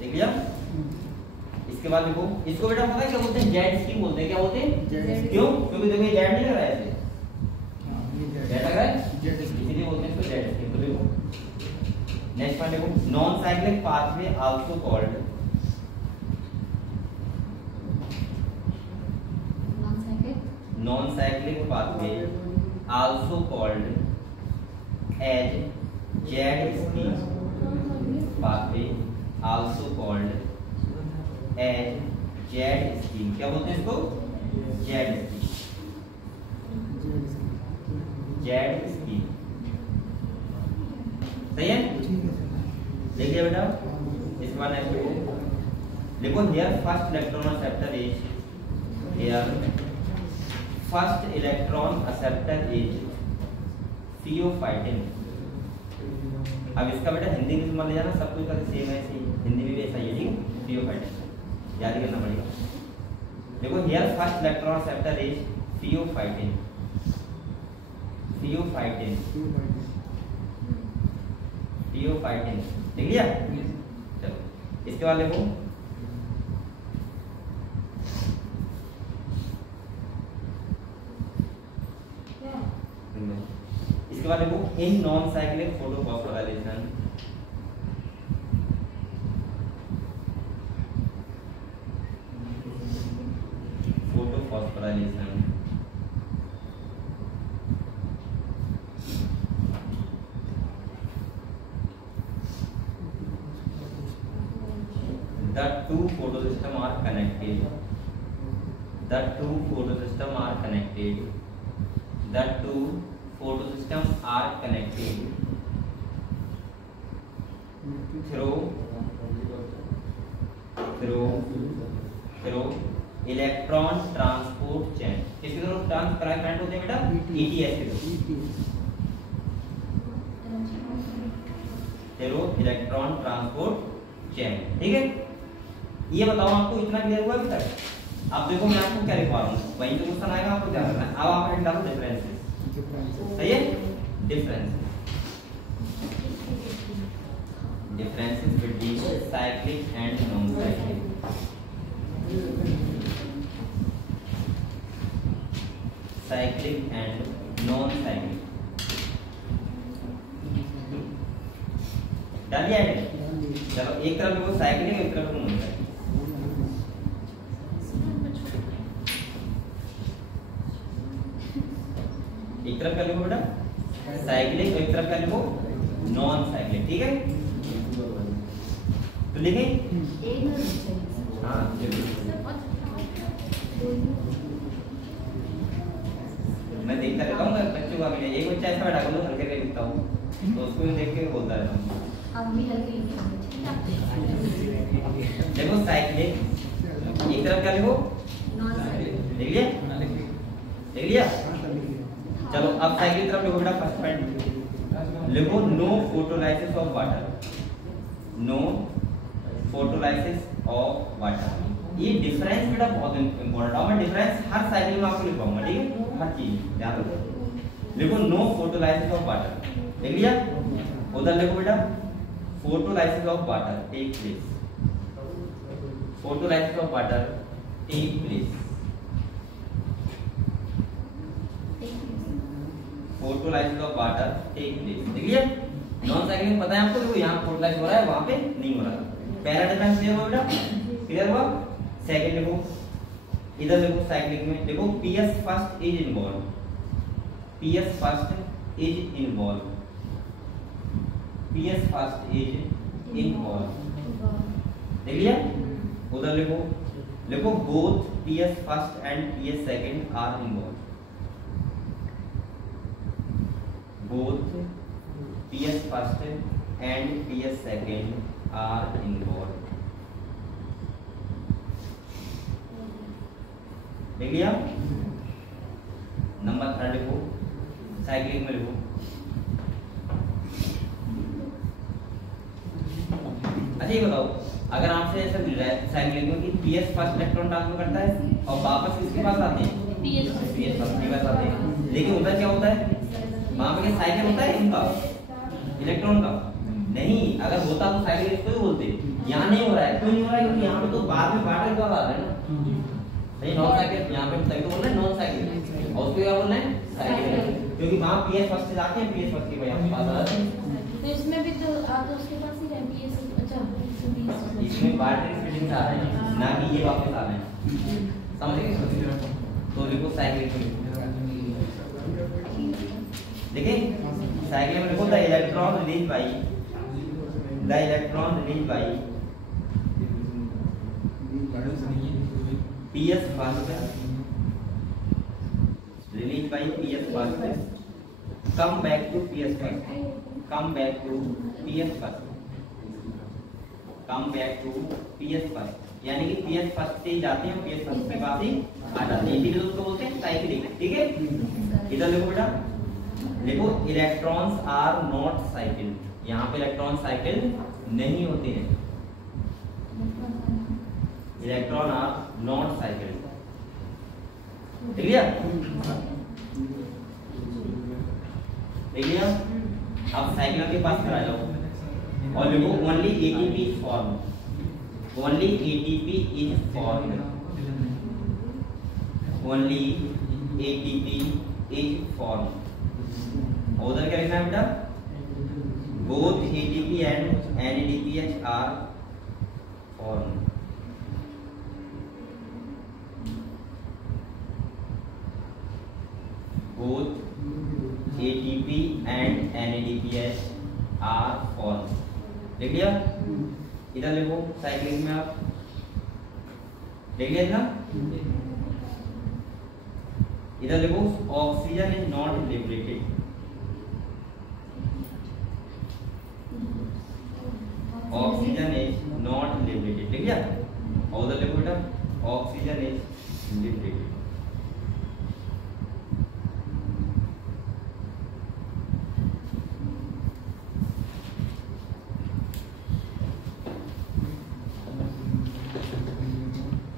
देख लिया। इसके बाद देखो इसको बेटा पता है क्या बोलते हैं, जेड स्ट्रीम बोलते हैं, क्या बोलते हैं, क्यों, क्योंकि देखो ये जेड नहीं लग रहा है, ऐसे जेड लग रहा है, इसलिए बोलते हैं इसको जेड स्ट्रीम। तो देखो नेक्स्ट पॉइंट देखो, non cyclic pathway also called, non cyclic pathway also called as Z scheme pathway also called as Z scheme. क्या बोलते हैं इसको? Z scheme. जेड स्कीम सही है। देखिए बेटा इसके बाद नेक्स्ट देखो here first electron acceptor is here first electron acceptor is pheophytin. अब इसका बेटा हिंदी में समझ ले जाना, सब कुछ का सेम है, हिंदी में भी ऐसा ही है, ठीक है। थियोफाइटिन याद करना पड़ेगा। देखो here first electron acceptor is pheophytin. Pheophytin pheophytin देख लिया। चलो इसके बाद देखो इसके बाद देखो in non cyclic photophosphorylation the two photosystem are connected. The two photosystem are connected. The two photosystem are connected through electron transport chain. किसके थ्रू कनेक्ट होते हैं बेटा? ETS के through. Through electron transport chain, ठीक है। ये बताओ आपको इतना क्लियर हुआ अभी तक? अब देखो मैं आपको क्या लिखवा रहा हूँ, वहीं तो क्वेश्चन आएगा, आपको ध्यान रखना है। अब आप लिख डालो डिफरेंसेस, सही है। Differences between cyclic and non cyclic. Cyclic and non cyclic डालिए आइडिया। चलो एक तरफ देखो साइक्लिक, एक तरफ नॉन साइक्लिक। एक तरफ क्या लिखो बेटा? साइक्लिक, एक तरफ क्या लिखो? नॉन साइक्लिक, ठीक है। तो लिखें हाँ मैं देखता रहता हूँ बच्चों का भी। एक बच्चा ऐसा बैठा करो हल्के हल्के लिखता हूँ, तो उसको मैं देख के बोलता रहता हूँ। देखो साइक्लिक, एक तरफ क्या लिखो? देख लिया, देख लिया। चलो अब साइक्लिक तरफ लिखो बेटा। फर्स्ट पॉइंट लिखो no photolysis of water. No photolysis of water. ये डिफरेंस बेटा बहुत इंपॉर्टेंट है। मैं डिफरेंस हर साइकिल में आपको लिखवाऊंगा, ठीक है। हर चीज ध्यान रखो। लिखो नो फोटोलाइसिस ऑफ वाटर, देख लिया। उधर लिखो बेटा photolysis of water take place. Photolysis of water take place. Photolysis of water take place, देख लिया। नॉन साइक्लिक में पता है आपको, देखो यहाँ फोटोलाइसिस हो रहा है, वहां पे नहीं हो रहा। पहला डिफरेंस क्लियर हुआ बेटा? क्लियर हुआ। सेकंड लिखो, इधर देखो साइक्लिक में देखो PS first is involve. PS first is involve. PS first is involve, देख लिया। उधर लिखो, लिखो both PS first and PS second are involve. Both PS first and PS second are involve, देख लिया। नंबर थर्ड लिखो, साइक्लिक में लिखो। अच्छा ये बताओ, अगर आपसे ऐसा मिल रहा है साइक्लिक में कि पीएस फर्स्ट इलेक्ट्रॉन ट्रांसफर करता है और वापस इसके पास आते हैं पीएस फर्स्ट के पास आते हैं, लेकिन उधर क्या होता है? वहां पे साइकिल होता है इनका, इलेक्ट्रॉन का नहीं। अगर होता तो साइकिल इसको ही बोलते। यहाँ नहीं हो रहा है, क्यों नहीं हो रहा है? क्योंकि यहाँ पे तो बाद में वाटर का आ रहा है ना, नहीं नॉन साइकिल। यहाँ पे तभी तो बोल रहे हैं नॉन साइकिल, और उसको क्या बोल रहे हैं? साइकिल, क्योंकि वहाँ पीएस फर्स्ट से जाते हैं, पीएस फर्स्ट के पास आ जाते हैं। तो इसमें भी तो आप उसके पास ही रहती है। अच्छा इसमें पार्ट फिटिंग आ रहे हैं, ना कि ये वापस आ रहे हैं, समझ गए? तो लिखो साइक्लिक में। देखिए साइक्लिक में लिखो the electron release by PS first released by PS first come back to PS first यानी कि PS फर्स्ट से ही जाते हैं, PS फर्स्ट के पास ही आ जाते हैं, इसीलिए उसको बोलते हैं साइक्लिक। ठीक है, इधर देखो बेटा, देखो इलेक्ट्रॉन्स आर नॉट साइकिल, यहाँ पे इलेक्ट्रॉन साइकिल नहीं होते हैं, electron are not cycle. Clear? अब साइकिल के पास करा जाओ और लिखो only ATP is form, only ATP is form, only ATP is form. उधर क्या लिखना है बेटा? Both ATP and NADPH are form. Both ATP and NADPH are formed। देख लिया? इधर लिखो साइक्लिक में, आप देख लिया ना? इधर लिखो oxygen is not liberated, oxygen is not liberated. ठीक है, और उधर लिखो बेटा ऑक्सीजन इज लिबरेटेड।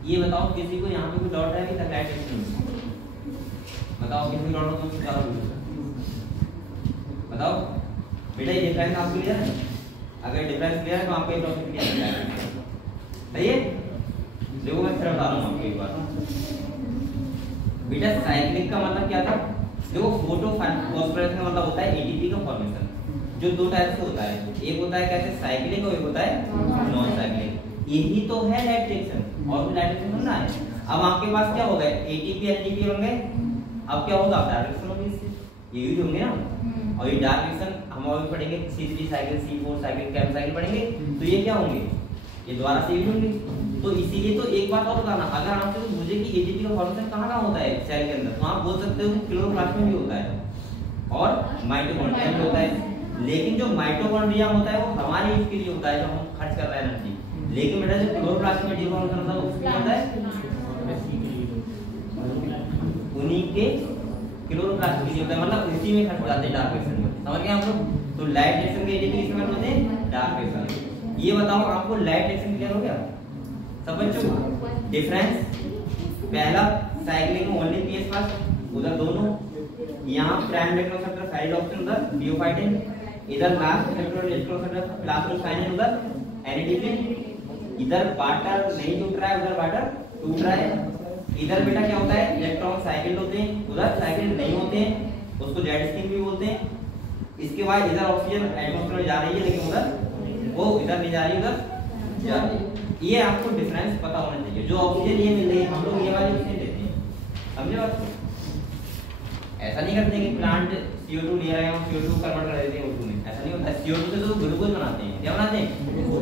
ये बताओ किसी को यहाँ पे कोई डाउट है कि लाइट एक्शन में? बताओ किसी को डाउट हो तो बताओ बेटा, ये डिफरेंस आपको क्लियर है? अगर डिफरेंस क्लियर है तो आपको ये टॉपिक क्लियर हो जाएगा। सही है? देखो मैं फिर बता रहा हूँ आपको एक बार। बेटा साइक्लिक का मतलब क्या था? देखो फोटो फॉस्फोरेस का मतलब होता है ATP का फॉर्मेशन, जो दो टाइप से होता है, एक होता है कैसे साइक्लिक और एक होता है नॉन साइक्लिक। यही तो है लाइट रिएक्शन, और भी लाइट रिएक्शन बनना है। अब आपके पास क्या हो गए? ATP NADP बन गए। अब क्या होगा? डार्क रिएक्शन होगी इससे, ये भी होंगे ना। और ये डार्क रिएक्शन हम और भी पढ़ेंगे, C3 cycle, C4 cycle, cam cycle पढ़ेंगे, तो ये क्या होंगे? ये दोबारा से भी होंगे। तो इसीलिए तो एक बात और बताना, अगर आपसे पूछे कि ATP का फॉर्मेशन कहाँ होता है सेल के अंदर, तो आप बोल सकते हो कि क्लोरोप्लास्ट में भी होता है और माइटोकॉन्ड्रिया में होता है। लेकिन जो माइटोकॉन्ड्रिया होता है वो हमारे इसके लिए होता है, जो हम खर्च कर रहे हैं एनर्जी। लेकिन बेटा जो क्लोरोप्लास्ट में डिफॉर्मेशन होता है वो किसके लिए होता है? उन्हीं के क्लोरोप्लास्ट के लिए होता है, मतलब उसी में खर्च जाते हैं डार्क रिएक्शन में। समझ गए आप लोग? तो लाइट रिएक्शन के ATP किसमें खर्च होते हैं? Dark reaction. ये बताओ आपको लाइट रिएक्शन क्लियर हो गया सब बच्चों? डिफरेंस पहला साइक्लिक में ओनली PS फर्स्ट, उधर दोनों, यहाँ प्राइम इलेक्ट्रोस्टैटिक साइड ऑप्शन, उधर थियोफाइटिन, इधर लास्ट इलेक्ट्रोस्टैटिक प्लास्टोसाइनिन, उधर NADP, इधर वाटर नहीं टूट रहा है, उधर वाटर टूट रहा है। इधर बेटा क्या होता है? इलेक्ट्रॉन साइकिल होते हैं, उधर साइकिल नहीं होते हैं, उसको जेड स्किन भी बोलते हैं। इसके बाद इधर ऑक्सीजन एटमॉस्फेयर में जा रही है, लेकिन उधर वो इधर नहीं जा रही, उधर जा रही है। ये आपको डिफरेंस पता होना चाहिए। जो ऑक्सीजन ये मिल रही है, हम लोग ये वाली ऑक्सीजन लेते हैं, समझे बात? ऐसा नहीं करते कि प्लांट CO2 ले रहे हैं और CO2 कन्वर्ट कर देते हैं O2 में, ऐसा नहीं होता। CO2 से तो ग्लूकोज बनाते हैं, क्या बनाते हैं?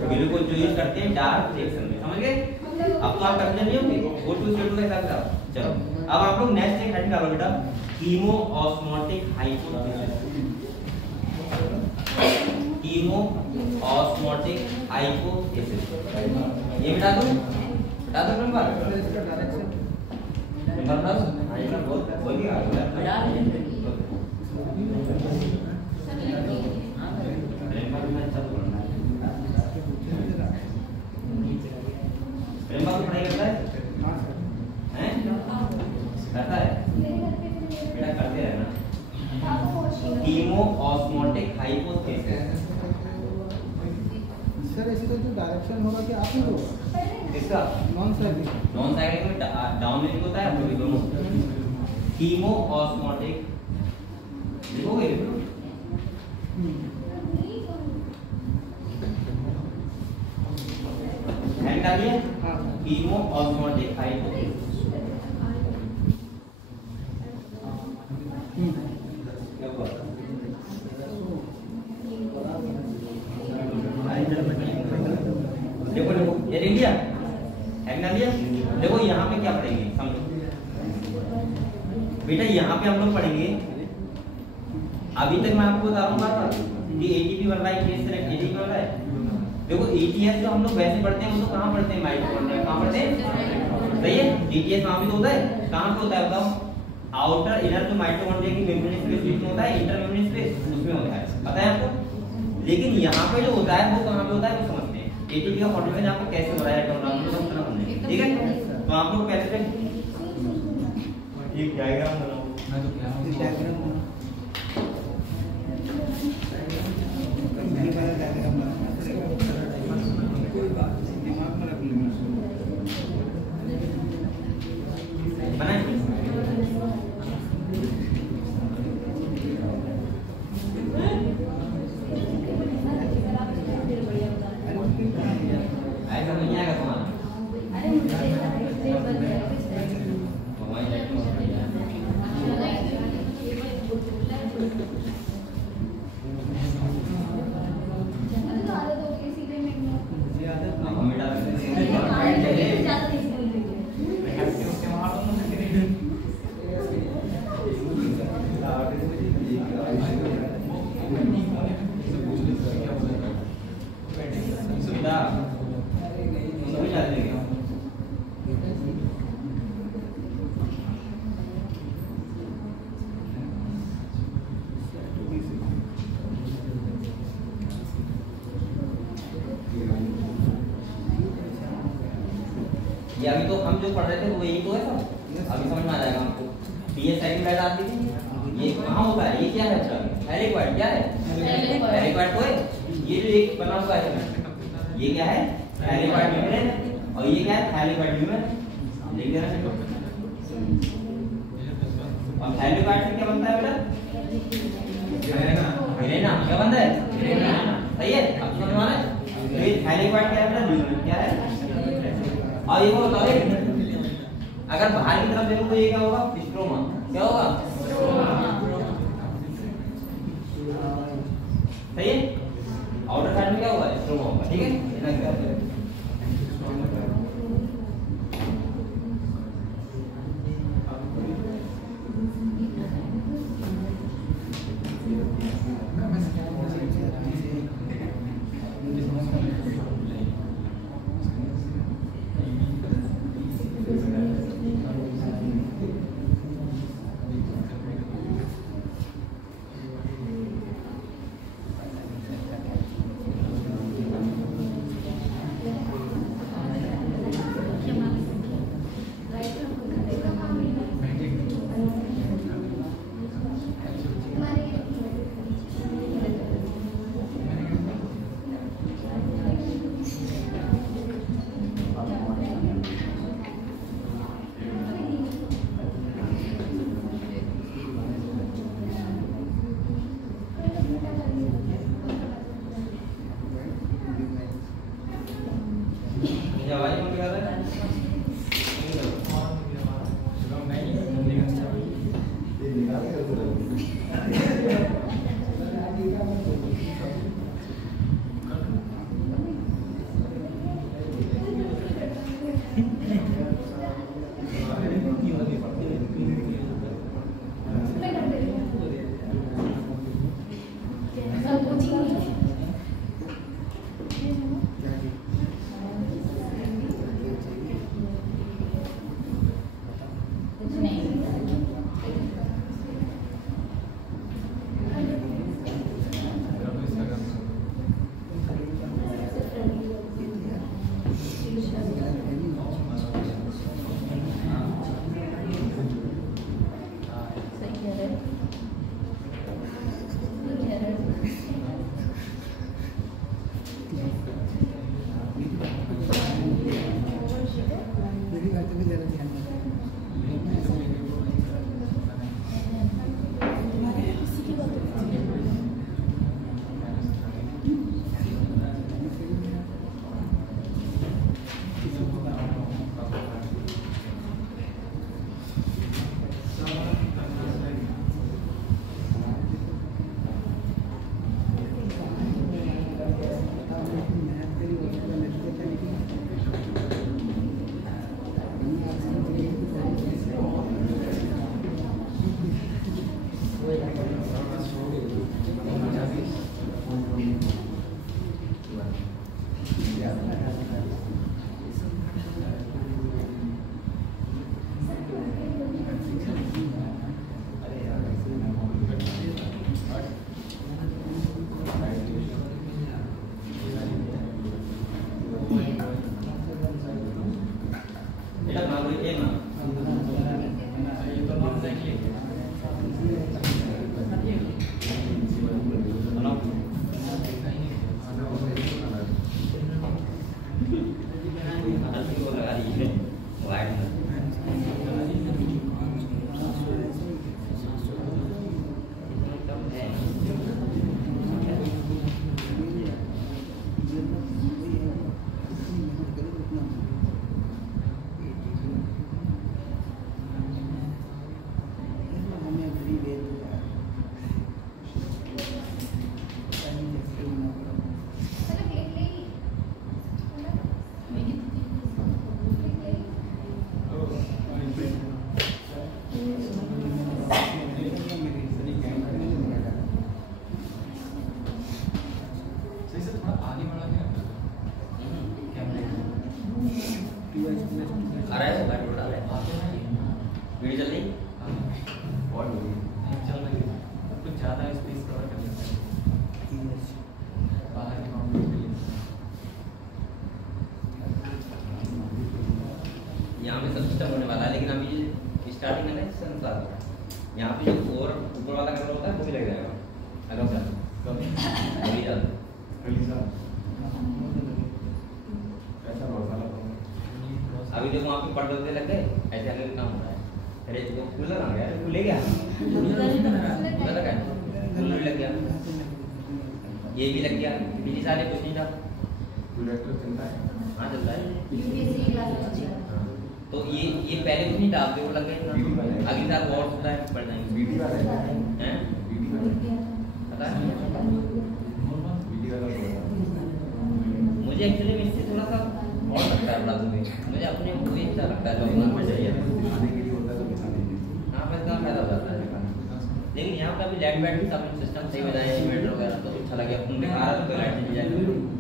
ग्लूकोज, जो यूज करते हैं डार्क रिएक्शन में। समझ गए? अब तो आप कंफ्यूजन नहीं होंगे O2 CO2 के साथ साथ। चलो अब आप लोग नेक्स्ट एक हेडिंग डालो बेटा, कीमोऑस्मोटिक हाइपोथेसिस। कीमोऑस्मोटिक हाइपोथेसिस ये बता दो नंबर बोलिए। पढ़ाई करता है? करता है बेटा, करते रहना। कीमोऑस्मोटिक हाइपोथेसिस। सर इसका जो डायरेक्शन होगा कि आप ही हो? किसका? नॉन साइक्लिक में डाउन लिंक होता है, अभी दोनों। कीमोऑस्मोटिक लिखोगे? हैंड डालिए। कीमोऑस्मोटिक हाइपोथेसिस बेटा यहाँ पे हम लोग पढ़ेंगे, अभी तक मैं आपको बता रहा हूँ कि एटीपी बन रहा है, ATP एटीपी बन रहा है। देखो ETS जो हम लोग वैसे पढ़ते हैं वो तो कहाँ पढ़ते हैं, माइटोकॉन्ड्रिया कहाँ पढ़ते हैं, सही है। DTS वहाँ भी तो होता है, कहाँ पे होता है बताओ, आउटर इनर जो माइटोकॉन्ड्रिया की मेम्ब्रेन स्पेस में होता है, इंटर मेम्ब्रेन स्पेस उसमें होता है, पता है आपको। लेकिन यहाँ पे जो होता है वो कहाँ पे होता है वो समझते हैं, एटीपी का फॉर्मेशन आपको कैसे हो रहा है इलेक्ट्रॉन ट्रांसफर करना हमने, ठीक है। तो आप लोग पहले से एक डायग्राम बनाओ, मैं तो क्या हूँ डायग्राम कोई बात नहीं, दिमाग में रख लेना बनाए। ऐसा नहीं आएगा तुम्हारा, अरे मुझे बन गया मोबाइल इलेक्ट्रॉन बढ़िया है। हम मिटा देते ये अभी तो हम जो पढ़ रहे थे वो यही तो है सब, अभी समझ में आ जाएगा हमको। PS सेकंड बैठ आती थी, ये कहाँ होता है, ये क्या है आपका हेलिक्वाइड, क्या है हेलिक्वाइड तो है। ये जो एक बना हुआ है ये क्या है हेलिक्वाइड मेम्ब्रेन, और ये क्या है हेलिक्वाइड ल्यूमेन, लिख देना। और हेलिक्वाइड से क्या बनता है बेटा, मिलेना, क्या बनता है मिलेना, सही है। अब समझ में आ रहा है। तो ये हेलिक्वाइड क्या है बेटा, ल्यूमेन क्या है। और ये बताओ अगर बाहर की तरफ देखो तो ये क्या होगा, स्ट्रोमा, क्या होगा सही है। आउटर साइड में क्या होगा, स्ट्रोमा होगा, ठीक है। इतना क्या है स्टार्टिंग में ना संसार यहाँ पे जो और ऊपर वाला कलर होता है वो भी लग जाएगा अगर क्या अभी ज्यादा अभी देखो वहाँ पे पर्दे लग गए ऐसे अलग काम हो रहा है अरे तो कूलर आ गया खुले गया कूलर लगा कूलर लग गया ये भी लग गया बिजली सारे कुछ नहीं था हाँ चलता है यूपीएससी क्लास तो ये पहले कुछ नहीं था आप देखो लग गए अगली साल और सुधा पड़ जाएंगे हैं पता है मुझे एक्चुअली में इससे थोड़ा सा और लगता है प्लाजो में मुझे अपने वही अच्छा लगता है जो में चाहिए हाँ बस इतना फायदा हो जाता है लेकिन यहाँ पे अभी लाइट बैट सब सिस्टम सही बनाए हैं इन्वर्टर वगैरह तो अच्छा लगे अपन दिखा रहा है लाइट चली जाएगी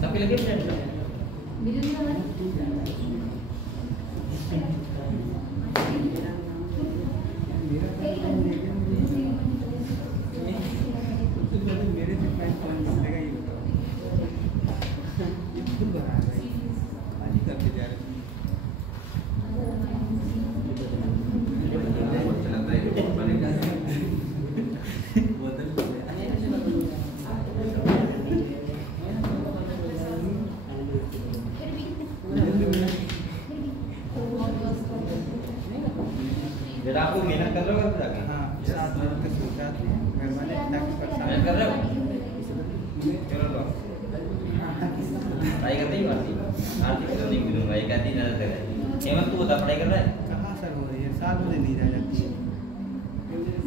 सबके लगे आपको मेहनत कर रहे हो जाके हाँ 7 मिनट तक सोचा घर वाले ताकि मेहनत कर रहे हो चलो लो पढ़ाई करते ही आरती तो नहीं मिलूंगा एक आधी नजर कर रहा है हेमंत तू बता पढ़ाई कर रहा है कहाँ सर हो रही है 7 बजे नींद आ जाती है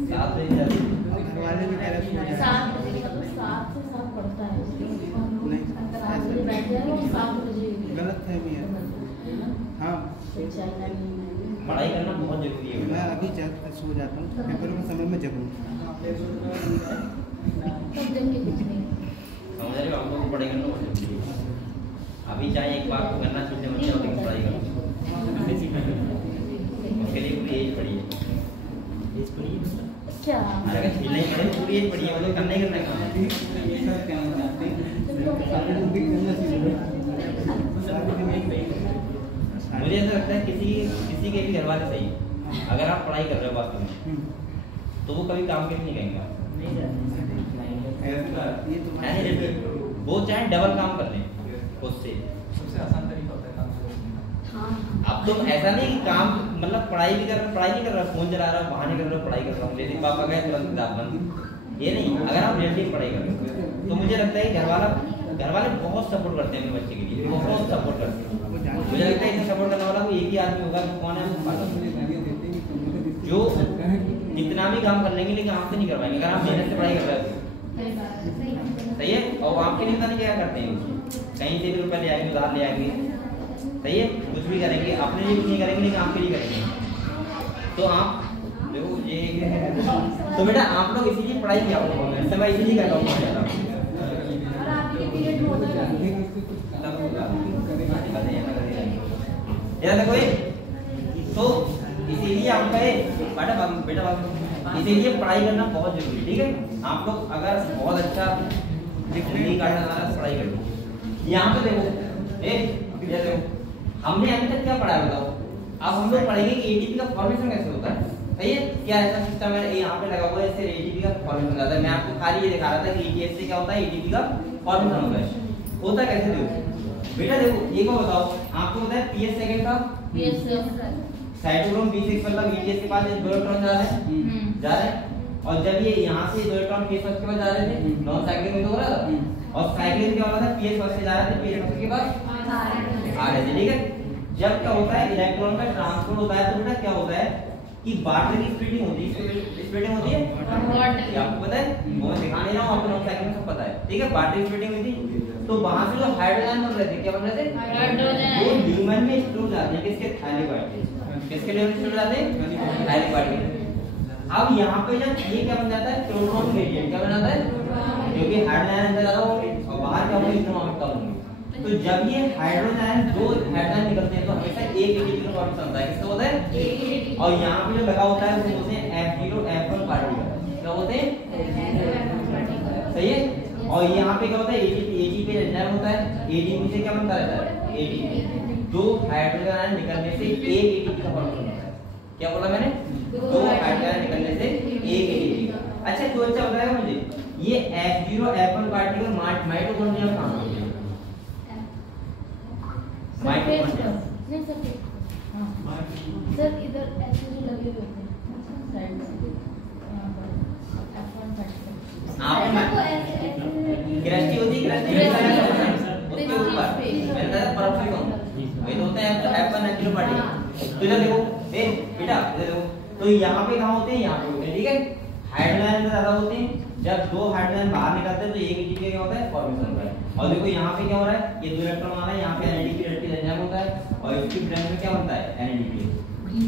7 बजे जाती घर वाले भी कह रहे सो जाए 7 बजे का तो 7 से 7 पढ़ता है नहीं 7 बजे बैठ जाएगा और 7 बजे गलत फहमी है हाँ पढ़ाई करना बहुत जरूरी है मैं अभी सो जाता हूँ पेपरों के समय में जगूँ तब देंगे कुछ नहीं समझ रहे हो हम लोग को पढ़ाई करना बहुत जरूरी है अभी चाहे एक बार को करना छूटने मत जाओ लेकिन पढ़ाई करो उसके लिए पूरी एज पड़ी है एज पड़ी है क्या अगर छीलने ही पड़े पूरी एज पड़ी है मतलब करना ही करना मुझे ऐसा लगता है किसी के भी घर वाले सही अगर आप पढ़ाई कर रहे हो वास्तव में तो वो कभी काम के लिए नहीं कहेंगे वो चाहे डबल काम कर लें उससे सबसे आसान तरीका होता है काम करने हाँ अब तो ऐसा नहीं कि काम मतलब पढ़ाई भी कर रहा पढ़ाई नहीं कर रहा फोन चला रहा बहाने कर रहा पढ़ाई कर रहा हूँ लेकिन पापा गए तुरंत किताब बंद ये नहीं अगर आप रियलिटी में पढ़ाई कर रहे हो तो मुझे लगता है कि घर वाले बहुत सपोर्ट करते हैं अपने बच्चे के लिए बहुत सपोर्ट करते हैं मुझे लगता है इसे सपोर्ट करने वाला कोई एक ही आदमी होगा वो कौन है वो फादर जो कितना भी काम कर लेंगे लेकिन आपसे नहीं करवाएंगे अगर आप मेहनत से पढ़ाई कर रहे हो सही है और आपके लिए नहीं क्या करते हैं कहीं से भी रुपये ले आएंगे उधार ले आएंगे सही है कुछ भी करेंगे अपने लिए कुछ नहीं करेंगे लेकिन आपके लिए करेंगे तो आप देखो ये तो बेटा आप लोग इसीलिए पढ़ाई किया होगा मैं इसीलिए कहता हूँ देखो तो इसीलिए आप कहे बेटा इसीलिए पढ़ाई करना बहुत जरूरी है ठीक है आप लोग अगर बहुत अच्छा डिग्री करना चाह रहे पढ़ाई करो यहाँ पे देखो हमने अभी तक क्या पढ़ा है बताओ अब हम लोग पढ़ेंगे कि एटीपी का फॉर्मेशन कैसे होता है सही है क्या ऐसा सिस्टम है यहाँ पे लगा हुआ है इससे एटीपी का फॉर्मेशन होता है मैं आपको खाली ये दिखा रहा था कि ईटीएफ से क्या होता है एटीपी का फॉर्मेशन होता है कैसे देखो बेटा देखो एक और बताओ, आपको पता है पीएस सेकंड का यस सर। साइटोक्रोम B6 मतलब ETS के पास 2 इलेक्ट्रॉन जा रहे हैं, जा रहे हैं। और जब ये यहाँ से 2 इलेक्ट्रॉन पीएस फर्स्ट के पास जा रहे थे, नॉन साइक्लिक में तो हो रहा था, और साइक्लिक क्या हो रहा था, पीएस फर्स्ट से जा रहे थे, पीएस फर्स्ट के पास आ रहे थे, ठीक है। जब क्या होता है इलेक्ट्रॉन का ट्रांसपोर्ट होता है तो बेटा क्या होता है कि बाटर की स्प्लिटिंग होती है, स्प्लिटिंग होती है, क्या आपको पता है, वो मैं दिखा नहीं रहा हूँ, आपको नॉन साइक्लिक में सब पता है, ठीक है। बाटर की स्प्लिटिंग हुई थी तो वहां से जो हाइड्रोजन बन रहे थे, क्या बन रहे थे, हाइड्रोजन। वो ल्यूमेन में स्टोर जाते हैं, किसके, थाइलिक पार्टिकल, किसके ल्यूमेन में स्टोर जाते हैं, थाइलिक पार्टिकल। अब यहाँ पे जब ये क्या बन जाता है, प्रोटॉन ग्रेडियंट, क्या बन जाता है, क्योंकि हाइड्रोजन अंदर ज्यादा होंगे और बाहर क्या होंगे, इलेक्ट्रॉन कम होंगे। तो जब ये हाइड्रोजन, दो हाइड्रोजन निकलते हैं तो हमेशा एक एटीपी का फॉर्मेशन होता है, किसका होता है, और यहाँ पे जो लगा होता है वो बोलते हैं F0 F1 पार्टिकल, क्या बोलते हैं, सही है। और यहाँ पे क्या होता है, एटीपी एंजाइम होता है, एटीपी से क्या बनता रहता है, एटीपी, दो हाइड्रोजन आयन निकलने से एक एटीपी का फॉर्मेशन होता है। क्या बोला मैंने, दो हाइड्रोजन निकलने से एक एटीपी। अच्छा तो अच्छा बताएगा मुझे, ये F0 F1 पार्टिकल माइटोकॉन्ड्रिया में कहाँ होते हैं, माइटोकॉन्ड्रिया, सर इधर ऐसे जो लगे हुए थे साइड में, यहाँ पर F1 पार्टिकल ग्रस्टी होती है, ग्रस्टी उसके ऊपर मैंने कहा परऑक्सीकॉन, वही तो होता है F1 F0 पार्टिकल। तो इधर देखो, ए बेटा इधर देखो, तो यहाँ पे कहाँ होते हैं, यहाँ पे होते हैं, ठीक है। हाइड्रोजन ज्यादा होते हैं, जब दो हाइड्रोजन बाहर निकलते हैं तो एक एटीपी क्या होता है, फॉर्मेशन होता है। और देखो यहाँ पे क्या हो रहा है, ये 2 इलेक्ट्रॉन आ रहा है, यहाँ पे एनएडीपी एंजाइम होता है और इसकी ब्रेन में क्या बनता है, एनएडीपी,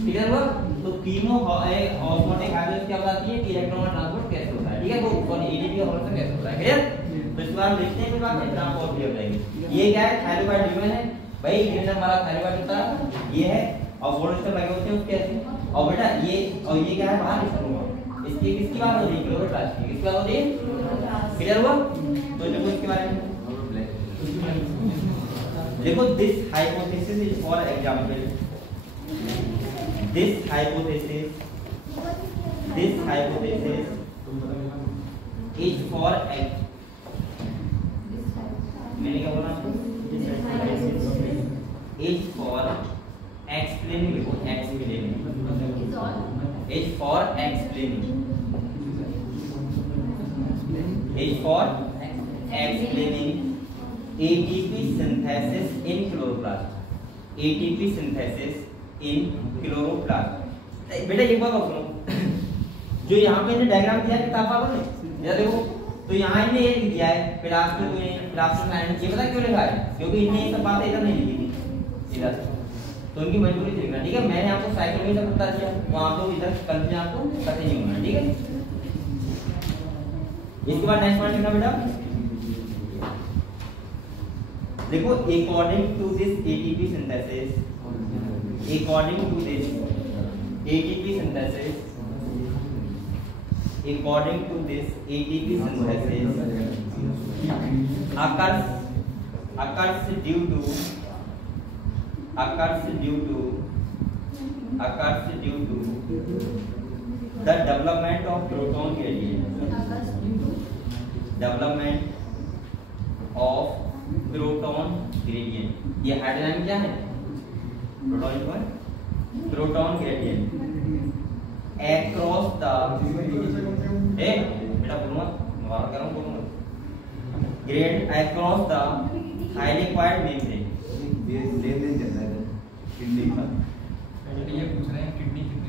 क्लियर हुआ। तो तीनों ऑस्मोटिक हाइड्रोजन क्या बताती है कि इलेक्ट्रॉन का ट्रांसपोर्ट कैसे होता है, ठीक है, वो कौन एटीपी का फॉर्मेशन कैसे होता है, क्लियर। तो इस बार देखते हैं, फिर बाद में ट्रांसपोर्ट और क्लियर हो जाएंगे। ये क्या है, थाइरोइड ल्यूमेन है भाई, ग्रीन हमारा थाइरोइड होता है, ये है, और फोटोस्टर लगे होते हैं उसके ऐसे। और बेटा ये, और ये क्या है, बाहर इसकी किसकी बात हो रही है, क्लोरोप्लास्ट की, किसकी बात हो रही है, क्लियर हुआ। तो देखो इसके बारे में देखो, this hypothesis is for example, this hypothesis is for, मैंने क्या बोला आपको, is for explaining, explaining, is for explaining, is for explaining ATP synthesis in chloroplast, ATP synthesis in chloroplast। बेटा एक बात और सुनो, जो यहाँ पे इन्हें डायग्राम दिया है किताब वालों ने, ये देखो, तो यहाँ इन्हें ये लिख दिया है प्लास्टिक में, प्लास्टिक लाइन, ये पता क्यों लिखा है, क्योंकि इन्हें ये सब बातें इधर नहीं लिखी थी सीधा, तो उनकी मजबूरी थी लिखना, ठीक है। मैंने आपको साइकिल में सब बता दिया, वो आप लोग इधर कंफ्यूजन आपको करते नहीं होना, ठीक है। इसके बाद नेक्स्ट पॉइंट लिखना बेटा, देखो, according to this ATP synthesis, according to this ATP synthesis, according to this ATP synthesis occurs due to the development of proton gradient, development of proton gradient। ये हाइड्रोजन क्या है, प्रोटॉन को, proton gradient across the, बेटा बोलूँगा, दोबारा कह रहा हूँ, बोलूँगा, gradient across the thylakoid membrane। ये लेन-देन चल रहा है किडनी का, ये पूछ रहे हैं किडनी कितने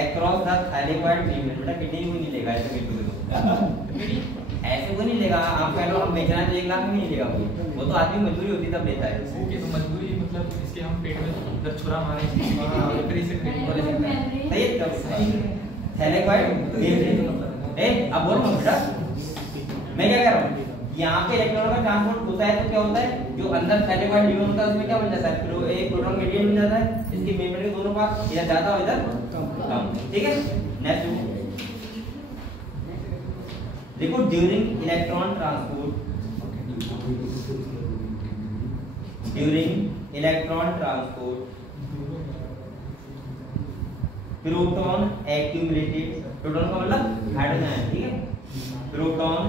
across the thylakoid membrane, बेटा किडनी को नहीं लेगा, ऐसे बिल्कुल ऐसे को नहीं लेगा। आप कह लो हम बेचना है तो 1 लाख में नहीं लेगा कोई, वो तो आदमी मजबूरी होती तब लेता है। ओके, तो मजबूरी मतलब इसके हम पेट में इधर छुरा मारे और फिर इसे पेट में ले सकते हैं, सही है, तब thylakoid membrane। अब बोल बेटा, मैं क्या कह रहा हूँ, यहाँ पे इलेक्ट्रॉन का ट्रांसपोर्ट होता है तो क्या होता है, जो अंदर thylakoid ल्यूमेन होता है उसमें क्या बन जाता है, फिर एक प्रोटॉन ग्रेडियंट बन जाता है, इसके मेम्ब्रेन के दोनों पास, इधर ज्यादा और इधर कम, ठीक है। नेक्स्ट देखो, during electron transport, proton accumulated, proton का मतलब हाइड्रोजन है, ठीक है, proton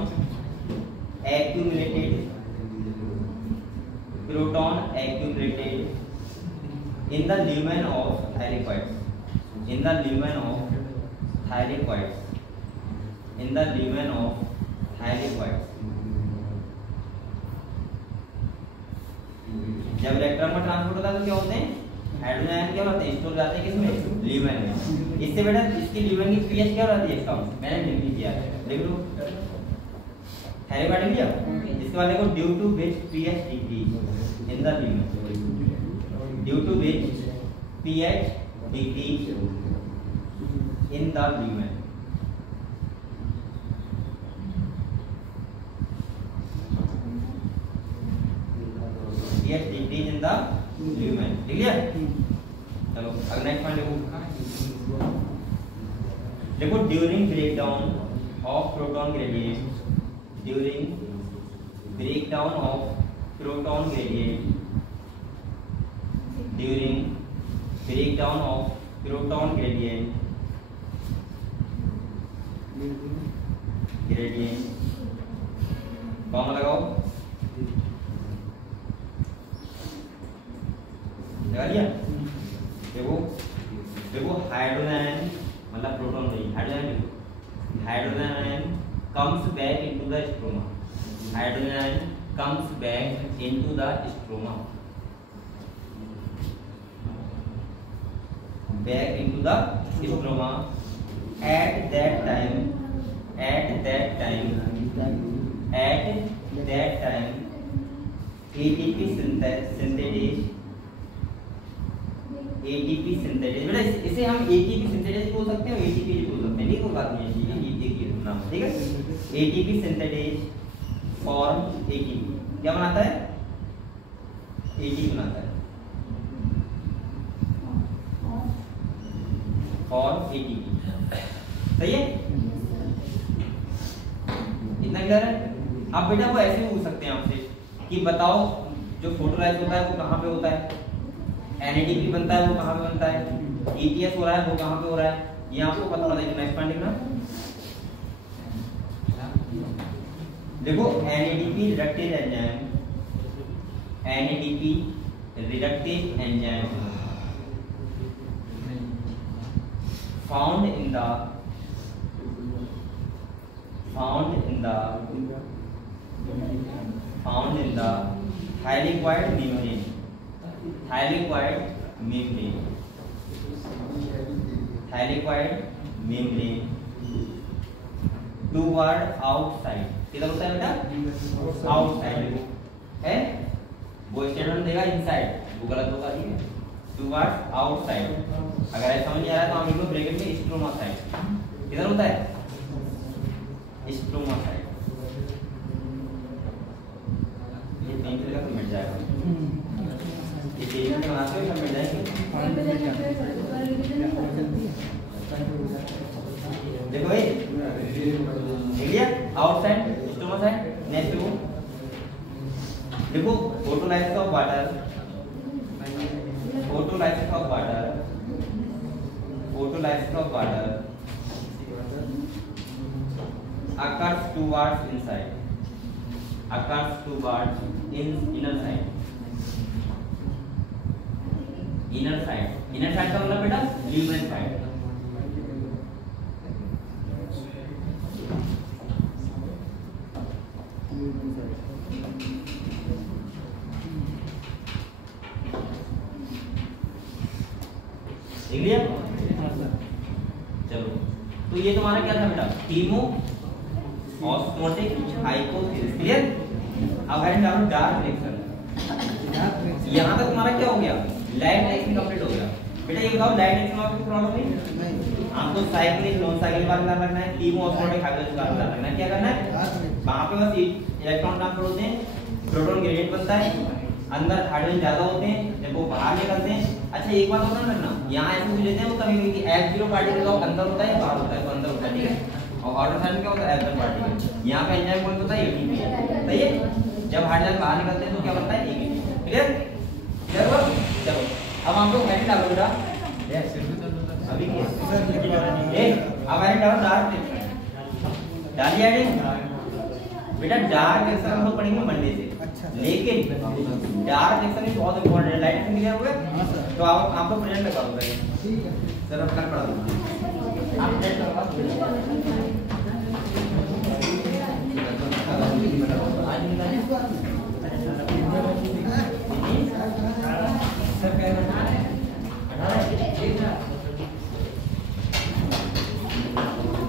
accumulated proton accumulated in the lumen of thylakoids. In the lumen of thylakoids. In the lumen of thylakoids. जब इलेक्ट्रॉन का ट्रांसपोर्ट होता है तो क्या होते हैं? हाइड्रोजन आयन क्या होते हैं? स्टोर जाते हैं किसमें? ल्यूमेन में। इससे बेटा इसकी ल्यूमेन की पीएच क्या रहती है? इसका मैंने लिख दिया है, देख लो। थैलेकॉइड लिया। इसके बाद देखो due to which pH decrease in the lumen. Due to which pH decrease in the lumen. pH decrease in the lumen, clear? चलो अगला नेक्स्ट पॉइंट देखो। देखो during breakdown of proton gradient, during breakdown of proton gradient, during breakdown of proton gradient, कौन लगाओ? लगा लिया? देखो देखो हाइड्रोजन आयन मतलब प्रोटॉन नहीं, hydrogen ion comes back into the stroma. Hydrogen ion comes back into the stroma, back into the stroma. at that time ATP synthesis, ATP synthesis, बेटा इसे हम ATP synthesis बोल सकते हैं, ATP भी बोल सकते हैं, नहीं कोई बात नहीं है, ये देखिए नाम, ठीक है। ATP synthesis फॉर्म ATP क्या बनाता है? ATP बनाता है, फॉर्म ATP, सही है? इतना क्लियर है? अब बेटा वो ऐसे भी पूछ सकते हैं आपसे कि बताओ जो फोटोलाइज होता है वो कहाँ पे होता है, NADP बनता है वो कहाँ पे बनता है, EPS हो रहा है वो कहाँ पे हो रहा है, ये आपको पता होना चाहिए। नेक्स्ट पॉइंट देखना, देखो NADP reductase enzyme, NADP reductase enzyme found in the thylakoid membrane, toward outside, किधर होता है बेटा? आउटसाइड है, वो स्टेटमेंट देगा इनसाइड, वो गलत होगा, ठीक है? टुवर्ड्स आउटसाइड, अगर ऐसा समझ नहीं आ रहा है तो हम लिख लो ब्रैकेट में स्ट्रोमा साइड, किधर होता है? Stroma side. ये तीन तरह का मिट जाएगा, ये तीन तरह बनाते हो सब मिट जाएंगे। देखो भाई देख लिया, आउटसाइड स्ट्रोमा साइड। नेक्स्ट देखो photolysis of water, photolysis of water occurs towards inside, occurs towards inner side, inner side का मतलब बेटा lumen side। लिया? चलो तो ये तुम्हारा क्या था बेटा? Chemo osmotic hypothesis, clear? अब है डालो डार्क रिएक्शन। यहाँ तक तुम्हारा क्या हो गया? लाइट रिएक्शन कंप्लीट हो गया। बेटा ये बताओ लाइट रिएक्शन में आपको प्रॉब्लम नहीं? आपको साइक्लिक नॉन साइक्लिक बारे में रखना है, कीमो ऑस्मोटिक हाइपोथेसिस बारे में रखना है। क्या करना है? वहां पे बस इलेक्ट्रॉन ट्रांसफर होते हैं, प्रोटॉन ग्रेडियंट बनता है, अंदर हाइड्रोजन ज्यादा होते हैं, जब वो बाहर निकलते हैं। अच्छा एक बात और रखना, यहाँ ऐसे पूछ लेते हैं वो कभी कि F0 पार्टिकल का अंदर होता है या बाहर होता है? तो अंदर होता है, ठीक है। और आउटर साइड में क्या होता है? F1 particle. यहाँ पे एंजाइम कौन होता है? ATP, सही है। जब हाइड्रोजन बाहर निकलते हैं तो क्या बनता है? ATP, clear? चलो अब हम लोग हेड डालो बेटा, अभी अब हेड डालो डार्क रिएक्शन, डालिए हेडिंग बेटा। डार्क रिएक्शन हम लोग पढ़ेंगे मंडे से, लेकिन डार्क एक्शन इज बहुत इंपॉर्टेंट है। लाइट क्लियर हो गया? तो आप आपको प्रेजेंट में करो पहले। सर अब कल पढ़ा दूंगा। आप प्रेजेंट करवा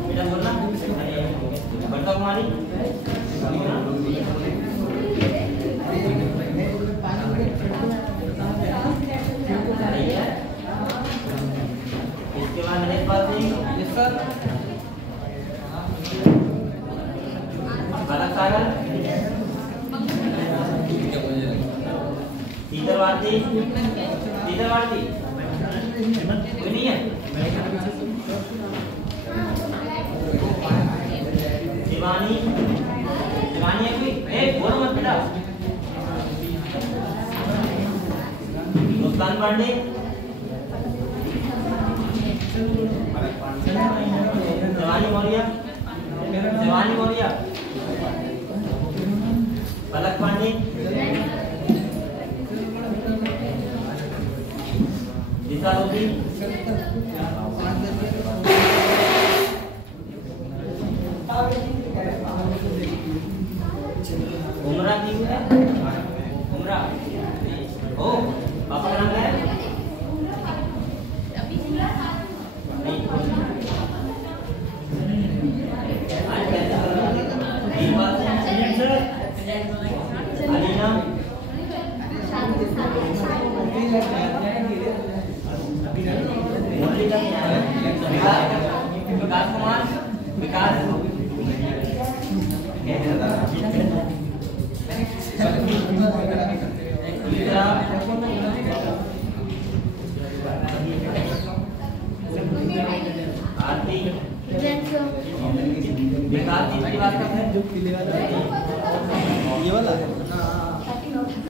बेटा बोलना बड़का कुमारी इसके बाद मेरे पास यस सर बालक सागर सीतलवाड़ी सीतलवाड़ी कोई नहीं है शिवानी शिवानी है कोई ए बोलो मत बेटा मुस्कान पांडे शिवानी मौर्य शिवानी मौर्य पलक पांडे दिशा रोधी उमरा की है उमरा ओ पापा का नाम क्या है नहीं आज कैसे अलीना मुरलीधर विकास कुमार विकास आरती विकास जी की बात करते हैं